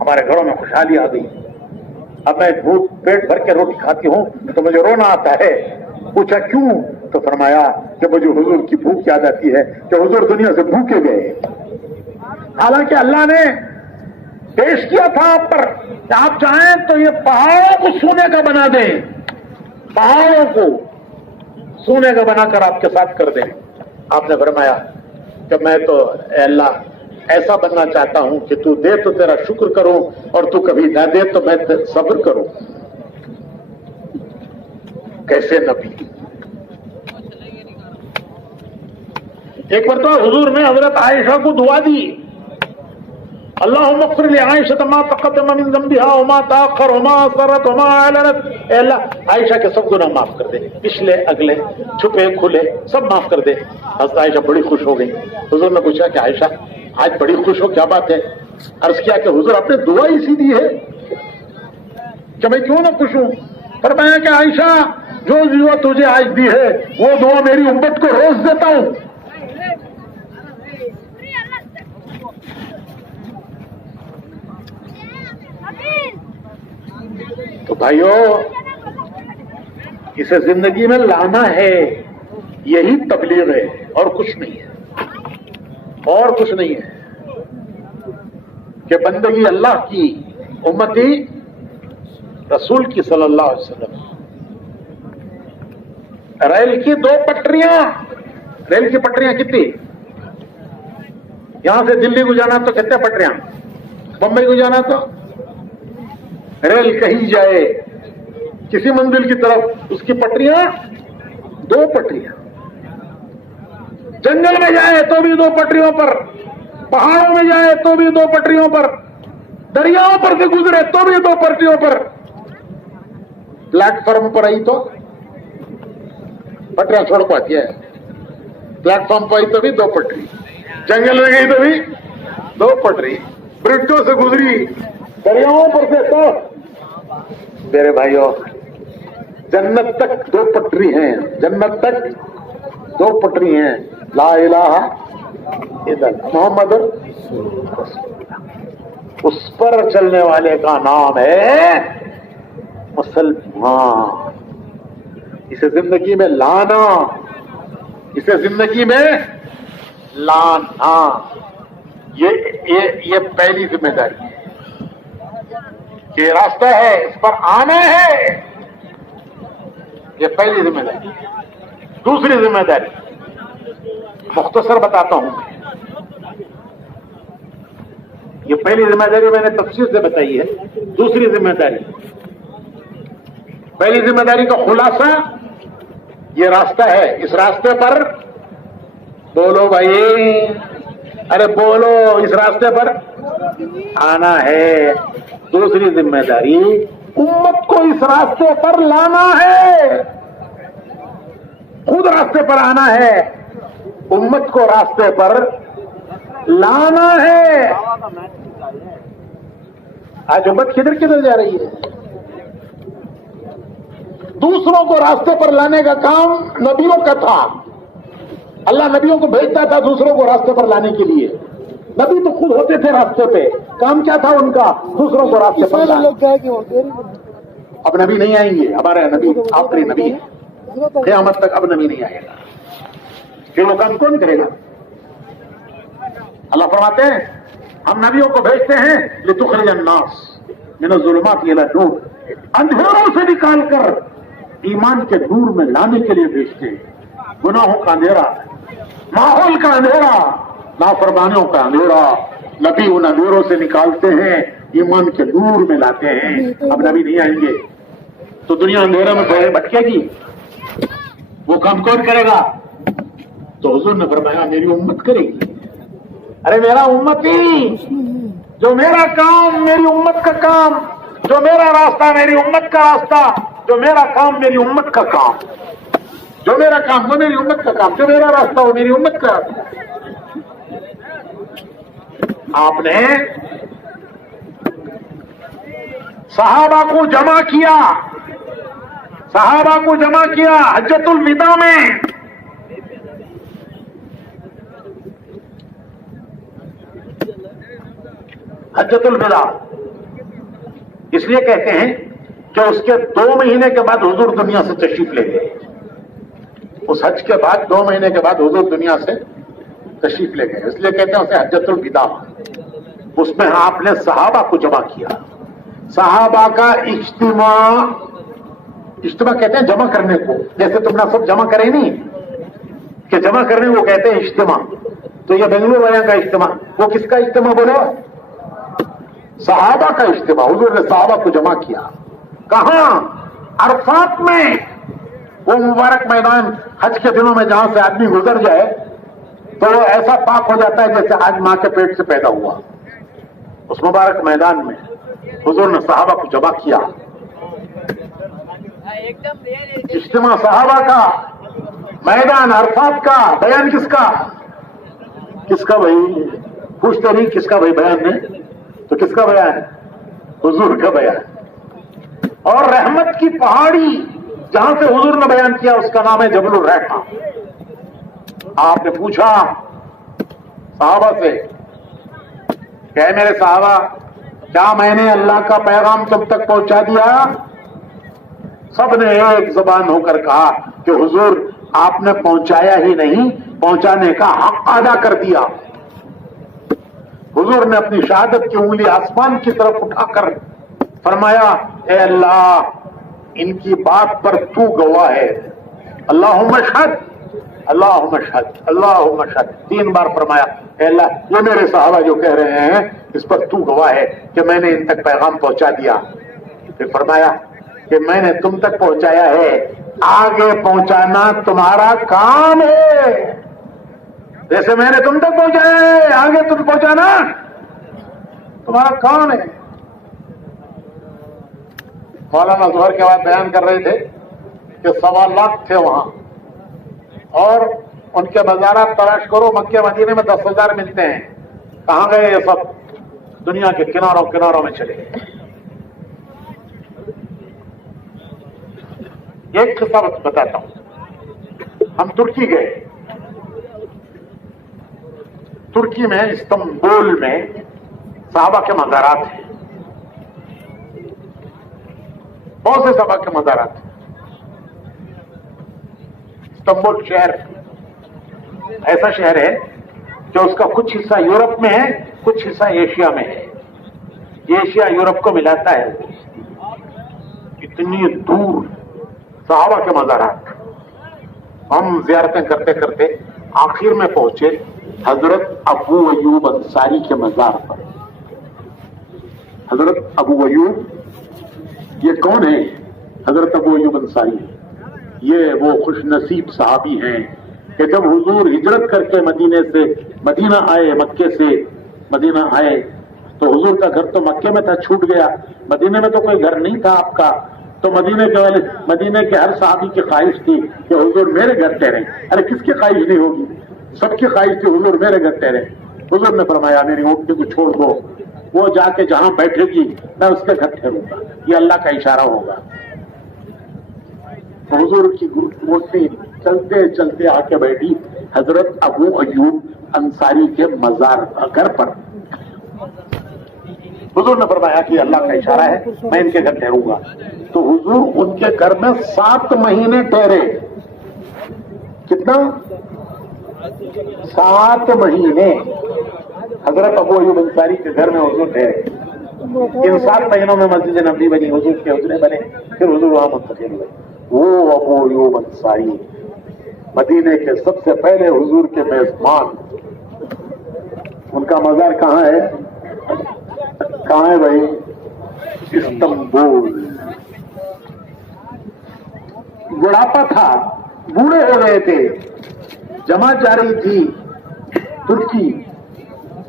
ہمارے گھروں میں خوشحالی آ گئی. اب میں پیٹ بھر کے روٹی کھاتی ہوں تو مجھے رونا آتا ہے. پوچھا کیوں؟ تو فرمایا کہ مجھے حضور کی بھوک یاد آتی ہے کہ حضور دنیا سے بھوکے گئے. حالانکہ اللہ نے پیش کیا تھا آپ پر کہ آپ چاہیں تو یہ پہاڑوں کو سونے کا بنا دیں، پہاڑوں کو سونے کا بنا کر آپ کے ساتھ کر دیں. آپ نے فرمایا کہ میں تو اے اللہ ایسا بننا چاہتا ہوں کہ تو دے تو تیرا شکر کروں اور تو کبھی نہ دے تو میں صبر کروں. کیسے نبی. ایک مرتبہ حضور نے حضرت عائشہ کو دعا دی، اللہم اغفر لعائشہ ما تقدم من ذنبها وما تاخر وما اسرت وما اعلنت. اے اللہ عائشہ کے سب گناہ معاف کر دے، پچھلے اگلے چھپے کھلے سب معاف کر دے. حضرت عائشہ بڑی خوش ہو گئی. حضور نے پوچھا کہ عائشہ آج بڑی خوش ہو، کیا بات ہے؟ عرض کیا کہ حضور آپ نے دعا اسی دی ہے کہ میں کیوں نہ خوش ہوں. فرمایا کہ عائشہ جو دعا تجھے آج دی ہے وہ دعا میری امت کو روز دیتا ہوں. تو بھائیو اسے زندگی میں لانا ہے، یہی تبلیغ ہے اور کچھ نہیں ہے، اور کچھ نہیں ہے. کہ بندگی اللہ کی، امتی رسول کی صلی اللہ علیہ وسلم. ریل کی 2 پٹریاں، ریل کی پٹریاں کتنی؟ یہاں سے دلی کو جانا تو کتنے پٹریاں، بمبئی کو جانا تو. ریل کہیں جائے کسی منزل کی طرف اس کی پٹریاں 2 پٹریاں. جنگل میں جائے تو بھی 2 پٹریوں پر، پہاڑوں میں جائے تو بھی 2 پٹریوں پر، دریاؤں پر سے گزرے تو بھی 2 پٹریوں پر. پلیٹ فارم پر آئی تو پٹریاں چھوڑ پاتی ہے، پلیٹ فارم پر آئی تو بھی 2 پٹری، جنگل میں گئی تو بھی 2 پٹری، برجوں سے گزری دریاؤں پر سے تو. میرے بھائیوں جنت تک 2 پٹری ہیں، جنت تک 2 پٹری ہیں. لا الہ الا اللہ محمد رسول اللہ. اس پر چلنے والے کا نام ہے مسلمان. اسے زندگی میں لانا، اسے زندگی میں لانا، یہ پہلی ذمہ داری ہے کہ راستہ ہے، اس پر آنا ہے. یہ پہلی ذمہ داری. دوسری ذمہ داری مختصر بتاتا ہوں. یہ پہلی ذمہ داری میں نے تفصیل سے بتائی ہے. دوسری ذمہ داری، پہلی ذمہ داری کا خلاصہ یہ راستہ ہے، اس راستے پر بولو بھائی، ارے بولو، اس راستے پر آنا ہے. دوسری ذمہ داری امت کو اس راستے پر لانا ہے. خود راستے پر آنا ہے، امت کو راستے پر لانا ہے. آج امت کدھر کدھر جا رہی ہے؟ دوسروں کو راستے پر لانے کا کام نبیوں کا تھا. اللہ نبیوں کو بھیجتا تھا دوسروں کو راستے پر لانے کے لیے. نبی تو خود ہوتے تھے راستے پہ، کام کیا تھا ان کا؟ دوسروں کو راستے پر لانا. اب نبی نہیں آئیں گے، ہمارے نبی آخری نبی ہے، قیامت تک اب نبی نہیں آئے گا. پھر وہ کام کون کرے گا؟ اللہ فرماتے ہیں ہم نبیوں کو بھیجتے ہیں لتخرج الناس من الظلمات الى النور، اندھیروں سے نکال کر ایمان کے نور میں لانے کے لیے بھیجتے ہیں. گناہوں کا اندھیرا، ماحول کا اندھیرا، نافرمانیوں کا اندھیرا، نبی ان اندھیروں سے نکالتے ہیں، ایمان کے نور میں لاتے ہیں. اب نبی نہیں آئیں گے تو دنیا اندھیرے میں بھٹکے گی. وہ کام کون کرے گا؟ تو حضور نے فرمایا میری امت کرے گی. ارے میرا امتی، جو میرا کام میری امت کا کام، جو میرا راستہ میری امت کا راستہ، جو میرا کام میری امت کا کام، جو میرا کام وہ میری امت کا کام، جو میرا راستہ وہ میری امت کا راستہ. آپ نے صحابہ کو جمع کیا، صحابہ کو جمع کیا حجۃ الوداع میں. حجۃ الوداع اس لیے کہتے ہیں کہ اس کے 2 مہینے کے بعد حضور دنیا سے تشریف لے گئے. اس حج کے بعد 2 مہینے کے بعد حضور دنیا سے تشریف لے گئے. اس لیے کہتے ہیں اسے حجۃ الوداع. اس میں آپ نے صحابہ کو جمع کیا. صحابہ کا اجتماع کہتے ہیں جمع کرنے کو. جیسے تم نے سب جمع کرے نہیں کہ جمع کرنے کو کہتے ہیں اجتماع. تو یہ بنگلور والوں کا اجتماع، وہ کس کا اجتماع بولو؟ صحابہ کا اجتماع. حضور نے صحابہ کو جمع کیا. کہاں؟ عرفات میں. وہ مبارک میدان حج کے دنوں میں جہاں سے آدمی گزر جائے تو وہ ایسا پاک ہو جاتا ہے جیسے آج ماں کے پیٹ سے پیدا ہوا. اس مبارک میدان میں حضور نے صحابہ کو جمع کیا. اجتماع صحابہ کا، میدان عرفات کا. بیان کس کا؟ کس کا بھائی؟ پوچھتے نہیں کس کا بھائی بیان نہیں تو کس کا بیان ہے؟ حضور کا بیان. اور رحمت کی پہاڑی جہاں سے حضور نے بیان کیا اس کا نام ہے جبل الرحمہ. آپ نے پوچھا صحابہ سے کہ اے میرے صحابہ، کیا میں نے اللہ کا پیغام تم تک پہنچا دیا؟ سب نے ایک زبان ہو کر کہا کہ حضور آپ نے پہنچایا ہی نہیں، پہنچانے کا حق ادا کر دیا. حضور نے اپنی شہادت کی انگلی آسمان کی طرف اٹھا کر فرمایا اے اللہ، ان کی بات پر تو گواہ ہے. اللہم اشہد، اللہم اشہد، اللہم اشہد. 3 بار فرمایا اے اللہ، یہ میرے صحابہ جو کہہ رہے ہیں اس پر تو گواہ ہے کہ میں نے ان تک پیغام پہنچا دیا. پھر فرمایا کہ میں نے تم تک پہنچایا ہے، آگے پہنچانا تمہارا کام ہے. جیسے میں نے تم تک پہنچایا ہے، آگے تم پہنچانا تمہارا کام ہے. مولانا ظہر کے بعد بیان کر رہے تھے کہ 1.25 لاکھ تھے وہاں، اور ان کے مزارات تلاش کرو مکے مدینے میں 10,000 ملتے ہیں. کہاں گئے یہ سب؟ دنیا کے کناروں میں چلے گئے. ایک قصہ بتاتا ہوں. ہم ترکی گئے. ترکی میں استنبول میں صحابہ کے مزارات ہیں. بہت سے صحابہ کے مزارات ہیں. استنبول شہر ایسا شہر ہے کہ اس کا کچھ حصہ یورپ میں ہے، کچھ حصہ ایشیا میں ہے. ایشیا یورپ کو ملاتا ہے. اتنی دور صحابہ کے مزارات. ہم زیارتیں کرتے کرتے آخر میں پہنچے حضرت ابو ایوب انصاری کے مزار پر. حضرت ابو ایوب یہ کون ہے؟ حضرت ابو ایوب انصاری یہ وہ خوش نصیب صحابی ہیں کہ جب حضور ہجرت کر کے مدینے سے مدینہ آئے، مکے سے مدینہ آئے تو حضور کا گھر تو مکے میں تھا، چھوٹ گیا. مدینے میں تو کوئی گھر نہیں تھا آپ کا. تو مدینے کے ہر صحابی کی خواہش تھی کہ حضور میرے گھر ٹھہریں. ارے کس کی خواہش نہیں ہوگی؟ سب کی خواہش تھی حضور میرے گھر ٹھہریں. حضور نے فرمایا میری اونٹنی کو چھوڑ دو، وہ جا کے جہاں بیٹھے گی میں اس کے گھر ٹھہروں گا. یہ اللہ کا اشارہ ہوگا. حضور کی اونٹنی چلتے چلتے آ کے بیٹھی حضرت ابو ایوب انصاری کے مزار گھر پر. حضور نے فرمایا کہ اللہ کا اشارہ ہے، میں ان کے گھر ٹھہروں گا. تو حضور ان کے گھر میں 7 مہینے ٹھہرے. کتنا؟ 7 مہینے حضرت ابو ایوب انصاری کے گھر میں حضور ٹھہرے. ان 7 مہینوں میں مسجد نبوی بنی، حضور کے حجرے بنے، پھر حضور وہاں منتقل ہوئے. وہ ابو ایوب انصاری مدینے کے سب سے پہلے حضور کے میزبان. ان کا مزار کہاں ہے؟ کہاں ہے بھائی؟ استنبول. بڑھاپا تھا، بوڑھے ہو گئے تھے، جماعت جا رہی تھی ترکی.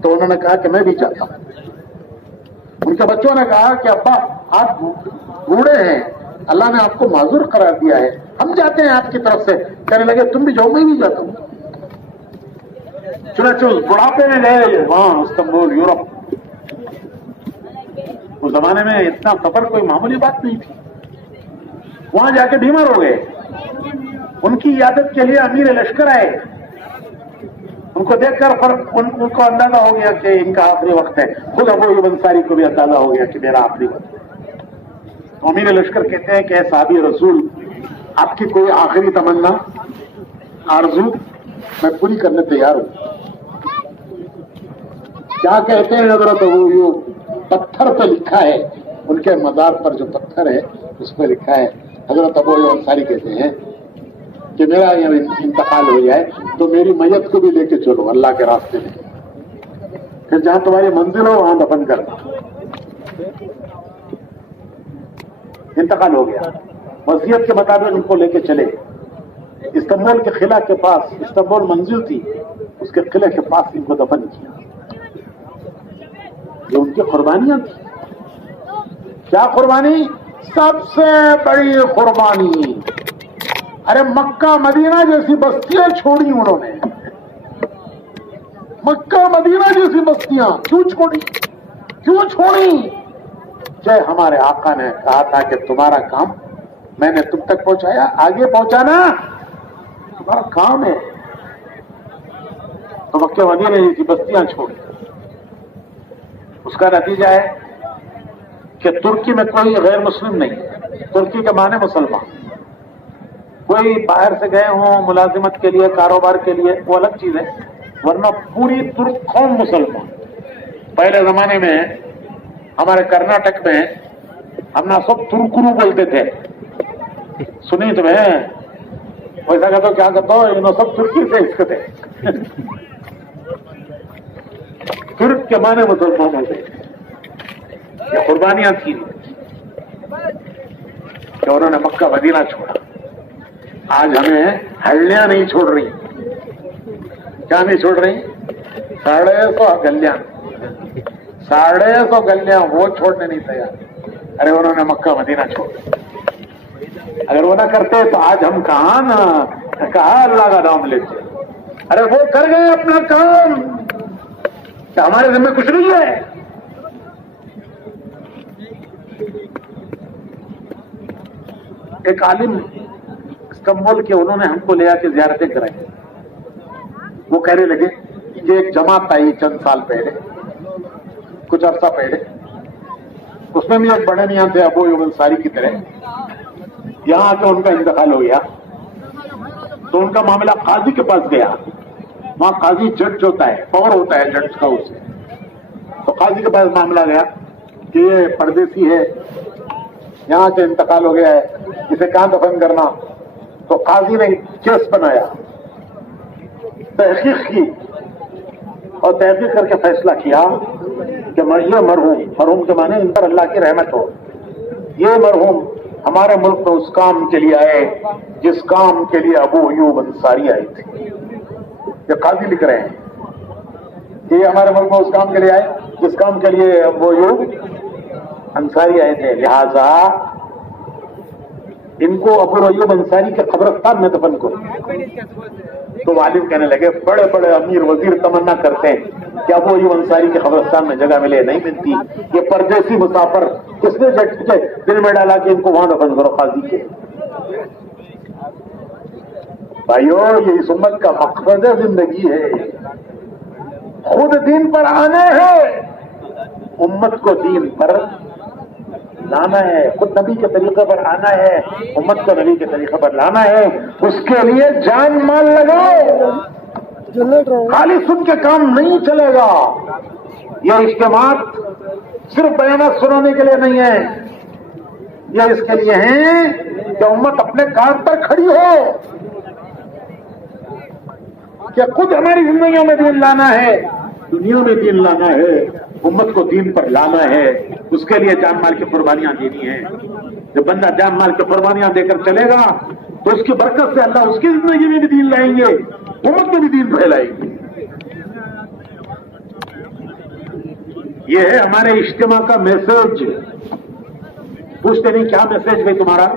تو انہوں نے کہا کہ میں بھی چاہتا ہوں. ان کے بچوں نے کہا کہ ابا آپ بوڑھے ہیں، اللہ نے آپ کو معذور قرار دیا ہے، ہم جاتے ہیں آپ کی طرف سے. کہنے لگے تم بھی جاؤ. میں نہیں جاتا ہوں. چنانچہ بڑھاپے میں گئے وہاں استنبول یورپ. اس زمانے میں اتنا سفر کوئی معمولی بات نہیں تھی. وہاں جا کے بیمار ہو گئے. ان کی عیادت کے لیے امیر لشکر آئے. ان کو دیکھ کر ان کو اندازہ ہو گیا کہ ان کا آخری وقت ہے. خود ابو ایوب انصاری کو بھی اندازہ ہو گیا کہ میرا آخری وقت ہے. امیر لشکر کہتے ہیں کہ اے صحابی رسول، آپ کی کوئی آخری تمنا آرزو میں پوری کرنے تیار ہوں۔ کیا کہتے ہیں حضرت ابو؟ پتھر پہ لکھا ہے، ان کے مزار پر جو پتھر ہے اس پہ لکھا ہے، حضرت ابو انصاری کہتے ہیں کہ میرا یہ انتقال ہو جائے تو میری میت کو بھی لے کے چلو اللہ کے راستے میں، پھر جہاں تمہاری منزل ہو وہاں دفن کرنا۔ انتقال ہو گیا، وصیت کے مطابق ان کو لے کے چلے استنبول کے قلعہ کے پاس، استنبول منزل تھی، اس کے قلعے کے پاس ان کو دفن کیا۔ یہ ان کی قربانیاں تھی۔ کیا قربانی؟ سب سے بڑی قربانی، ارے مکہ مدینہ جیسی بستیاں چھوڑی انہوں نے، مکہ مدینہ جیسی بستیاں کیوں چھوڑی؟ کیوں چھوڑی؟ کہ ہمارے آقا نے کہا تھا کہ تمہارا کام میں نے تم تک پہنچایا، آگے پہنچانا تمہارا کام ہے، تو مکہ مدینہ جیسی بستیاں چھوڑی۔ اس کا نتیجہ ہے کہ ترکی میں کوئی غیر مسلم نہیں، ترکی کے معنی مسلمان، کوئی باہر سے گئے ہوں ملازمت کے لیے، کاروبار کے لیے، وہ الگ چیز ہے، ورنہ پوری ترک قوم مسلمان۔ پہلے زمانے میں ہمارے کرناٹک میں ہم نا سب ترکرو بولتے تھے، سنی تمہیں؟ ویسا کہتے ہو کیا کہتے ہو؟ انہوں سب ترکی سے اس کے تھے، ترک کے معنی مسلمان ہوتے، یہ قربانیاں تھی کہ انہوں نے مکہ مدینہ چھوڑا۔ آج ہمیں ہلڑیاں نہیں چھوڑ رہی، کیا نہیں چھوڑ رہی؟ 150 گلیاں، 150 گلیاں وہ چھوڑنے نہیں تیار۔ ارے انہوں نے مکہ مدینہ چھوڑ، اگر وہ نہ کرتے تو آج ہم کہاں نا کہاں اللہ کا نام لیتے۔ ارے وہ کر گئے اپنا کام، کیا ہمارے ذمہ کچھ نہیں ہے؟ ایک عالم استنبول کے، انہوں نے ہم کو لے آ کے زیارتیں کرائی۔ وہ کہنے لگے کہ ایک جماعت آئی چند سال پہلے، کچھ عرصہ پہلے، اس میں بھی ایک بڑے میاں تھے ابو ایوب انصاری کی طرح، یہاں آ کے ان کا انتقال ہو گیا تو ان کا معاملہ قاضی کے پاس گیا۔ وہاں قاضی جج ہوتا ہے، پاور ہوتا ہے جج کا اسے، تو قاضی کے پاس معاملہ گیا کہ یہ پردیسی ہے، یہاں سے انتقال ہو گیا ہے، اسے کہاں دفن کرنا؟ تو قاضی نے کیس بنایا، تحقیق کی اور تحقیق کر کے فیصلہ کیا کہ یہ مرحوم کے معنی ان پر اللہ کی رحمت ہو، یہ مرحوم ہمارے ملک میں اس کام کے لیے آئے جس کام کے لیے ابو ایوب انصاری آئے تھے۔ یہ قاضی لکھ رہے ہیں کہ یہ ہمارے ملک میں اس کام کے لیے آئے جس کام کے لیے ابو ایوب انصاری آئے تھے، لہذا ان کو ابو ایوب انصاری کے قبرستان میں دفن کرو۔ تو عالم کہنے لگے بڑے بڑے امیر وزیر تمنا کرتے ہیں کہ ابو ایوب انصاری کے قبرستان میں جگہ ملے، نہیں ملتی، یہ پردیسی مسافر کس نے دل میں ڈالا کہ ان کو وہاں دفن کرو قاضی کے؟ بھائیو، یہ اس امت کا مقصد زندگی ہے، خود دین پر آنا ہے، امت کو دین پر لانا ہے، خود نبی کے طریقے پر آنا ہے، امت کو نبی کے طریقے پر لانا ہے، اس کے لیے جان مال لگاؤ، خالی سن کے کام نہیں چلے گا۔ یہ اجتماعات صرف بیانات سنانے کے لیے نہیں ہے، یہ اس کے لیے ہیں کہ امت اپنے کام پر کھڑی ہو، کہ خود ہماری زندگیوں میں دین لانا ہے، دنیا میں دین لانا ہے، امت کو دین پر لانا ہے، اس کے لیے جان مال کی قربانیاں دینی ہیں۔ جب بندہ جان مال کی قربانیاں دے کر چلے گا تو اس کی برکت سے اللہ اس کی زندگی میں بھی دین لائیں گے، امت میں بھی دین پھیلائیں گے۔ یہ ہے ہمارے اجتماع کا میسج۔ پوچھتے نہیں کیا میسج ہے تمہارا،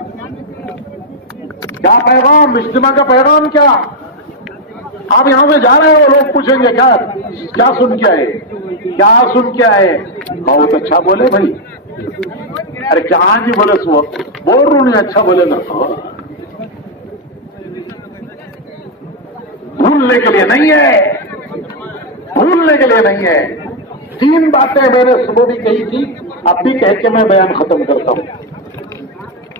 کیا پیغام، اجتماع کا پیغام کیا؟ آپ یہاں سے جا رہے ہو، لوگ پوچھیں گے کیا سن کے آئے، کیا سن کے آئے؟ بہت اچھا بولے بھائی، ارے کیا جی بولے سو بول رہوں نہیں، اچھا بولے نا، بھولنے کے لیے نہیں ہے، بھولنے کے لیے نہیں ہے۔ 3 باتیں میں نے صبح بھی کہی تھی، اب بھی کہہ کے میں بیان ختم کرتا ہوں۔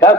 10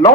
9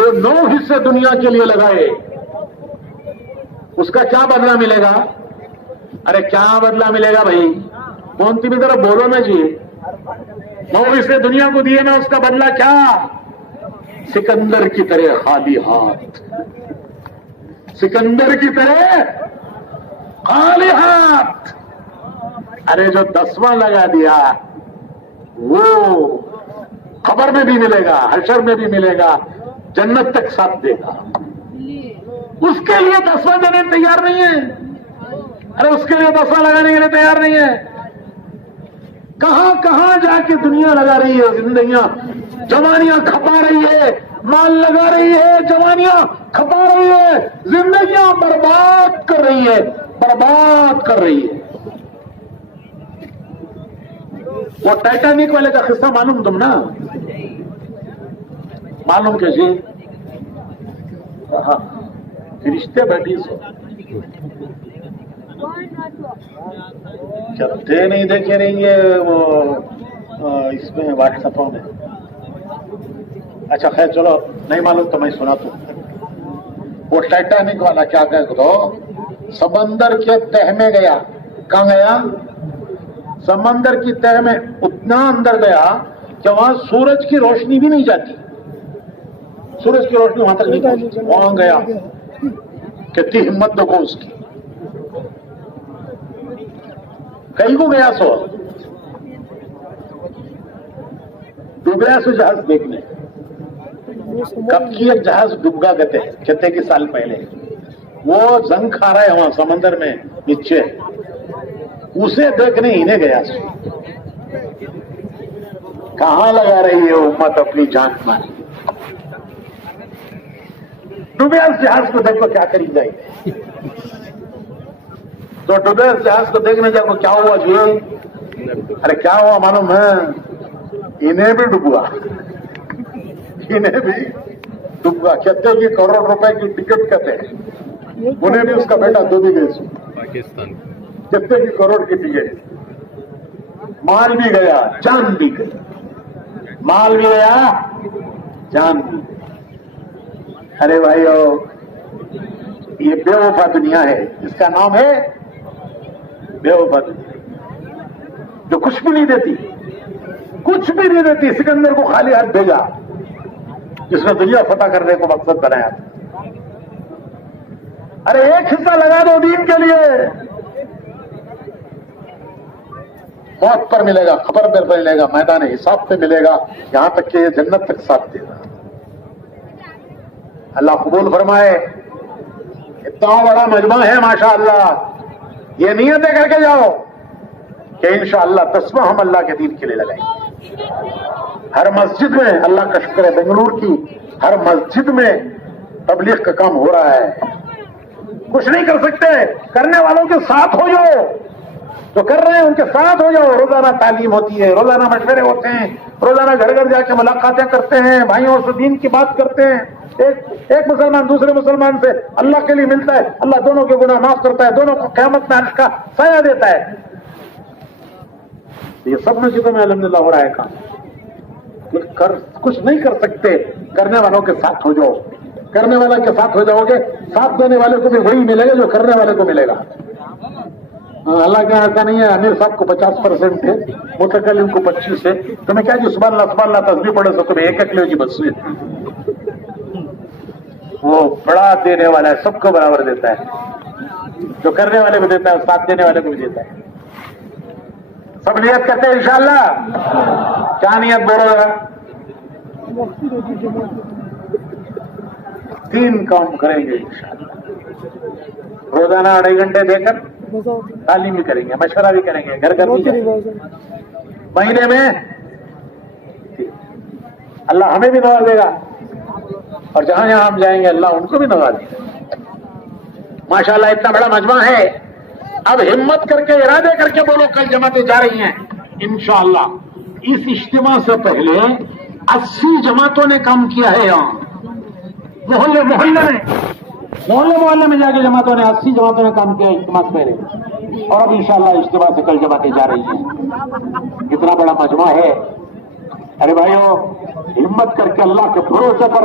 جو 9 حصے دنیا کے لیے لگائے اس کا کیا بدلہ ملے گا؟ ارے کیا بدلہ ملے گا بھائی؟ کون سی بھی طرف بولو نا جی. 9 حصے دنیا کو دیے نا، اس کا بدلہ کیا؟ سکندر کی طرح خالی ہاتھ، سکندر کی طرح خالی ہاتھ. ارے جو 10واں لگا دیا وہ قبر میں بھی ملے گا، حشر میں بھی ملے گا، جنت تک ساتھ دے گا. اس کے لیے 10واں دینے تیار نہیں ہے. ارے اس کے لیے 10واں لگانے کے لیے تیار نہیں ہے. کہاں کہاں جا کے دنیا لگا رہی ہے، زندگیاں جوانیاں کھپا رہی ہے، مال لگا رہی ہے، جوانیاں کھپا رہی ہے، زندگیاں برباد کر رہی ہے، برباد کر رہی ہے. وہ ٹائٹینک والے کا قصہ معلوم تم نا؟ معلوم کیسے؟ ہاں فرشتے بیٹھی سو چلتے نہیں دیکھے رہیں گے وہ اس میں واٹس ایپوں میں. اچھا خیر چلو، نہیں معلوم تو میں سنا تو. وہ ٹائٹینک والا کیا کہ دو سمندر کے تہ میں گیا. کہاں گیا؟ سمندر کی تہ میں اتنا اندر گیا کہ وہاں سورج کی روشنی بھی نہیں جاتی. سورج کی روشنی وہاں تک نہیں پہنچتی. وہاں گیا، کتنی ہمت دیکھو اس کی. کہیں کو گیا سو ڈوبیا سو جہاز دیکھنے. کب کی ایک جہاز ڈوب گا کہتے ہیں کتنے کے سال پہلے. وہ زنگ کھا رہا ہے وہاں سمندر میں نیچے، اسے دیکھنے ہی نہیں گیا سو. کہاں لگا رہی ہے امت اپنی جان ماری؟ ڈوبیا جہاز کو دیکھو کیا کری جائے. تو ڈوبیا جہاز کو دیکھنے جا کو کیا ہوا جی؟ ارے کیا ہوا معلوم ہے؟ انہیں بھی ڈوبا، انہیں بھی ڈوبا. کہتے کہ کروڑ روپے کی ٹکٹ کہتے ہیں، انہیں بھی اس کا بیٹا دو بھی گئے پاکستان. کہتے کہ کروڑ کی ٹکٹ. مال بھی گیا، جان بھی گئی. مال بھی گیا، جان بھی. ارے بھائیو یہ بے وفا دنیا ہے، اس کا نام ہے بے وفا دنیا، جو کچھ بھی نہیں دیتی، کچھ بھی نہیں دیتی. سکندر کو خالی ہاتھ بھیجا جس نے دنیا فتح کرنے کو مقصد بنایا. ارے ایک حصہ لگا دو دین کے لیے، موت پر ملے گا، قبر پر ملے گا، میدان حساب پہ ملے گا، یہاں تک کہ یہ جنت تک ساتھ دے گا. اللہ قبول فرمائے. اتنا بڑا مجمع ہے ماشاءاللہ. یہ نیتیں کر کے جاؤ کہ انشاءاللہ تسبیح ہم اللہ کے دین کے لیے لگائیں گے. ہر مسجد میں، اللہ کا شکر ہے بنگلور کی ہر مسجد میں تبلیغ کا کام ہو رہا ہے. کچھ نہیں کر سکتے، کرنے والوں کے ساتھ ہو جاؤ. جو کر رہے ہیں ان کے ساتھ ہو جاؤ. روزانہ تعلیم ہوتی ہے، روزانہ مشورے ہوتے ہیں، روزانہ گھر گھر جا کے ملاقاتیں کرتے ہیں، بھائیوں سے دین کی بات کرتے ہیں. ایک مسلمان دوسرے مسلمان سے اللہ کے لیے ملتا ہے، اللہ دونوں کے گناہ معاف کرتا ہے، دونوں کو قیامت میں عرش کا سایہ دیتا ہے. یہ سب مسجدوں میں الحمدللہ ہو رہا ہے کام. کچھ نہیں کر سکتے، کرنے والوں کے ساتھ ہو جاؤ. کرنے والے کے ساتھ ہو جاؤ گے، ساتھ دینے والے کو بھی وہی ملے گا جو کرنے والے کو ملے گا. اللہ کا ایسا نہیں ہے. امیر صاحب کو 50% ہے، متکلم کو 25 ہے. تمہیں کیا جی سبحان اللہ تسبیح پڑھے تو تمہیں ایک لے جی بس. وہ بڑا دینے والا ہے، سب کو برابر دیتا ہے. جو کرنے والے کو دیتا ہے ساتھ دینے والے کو بھی دیتا ہے. سب نیت کرتے ہیں انشاءاللہ. کیا نیت بولو گا؟ 3 کام کریں گے انشاءاللہ. روزانہ 2.5 گھنٹے دے کر تعلیم بھی کریں گے، مشورہ بھی کریں گے، گھر گھر بھی جائیں گے. مہینے میں اللہ ہمیں بھی نواز دے گا، اور جہاں جہاں ہم جائیں گے اللہ ان کو بھی نواز دے گا. ماشاءاللہ اتنا بڑا مجمع ہے. اب ہمت کر کے ارادے کر کے بولو کل جماعتیں جا رہی ہیں انشاءاللہ. اس اجتماع سے پہلے 80 جماعتوں نے کام کیا ہے. یہاں محلے میں جا کے جماعتوں نے 80 جماعتوں نے کام کیا اجتماع سے پہلے. اور اب انشاءاللہ اجتماع سے کل جماعتیں جا رہی ہیں. اتنا بڑا مجمع ہے. ارے بھائیو ہمت کر کے اللہ کے بھروسے پر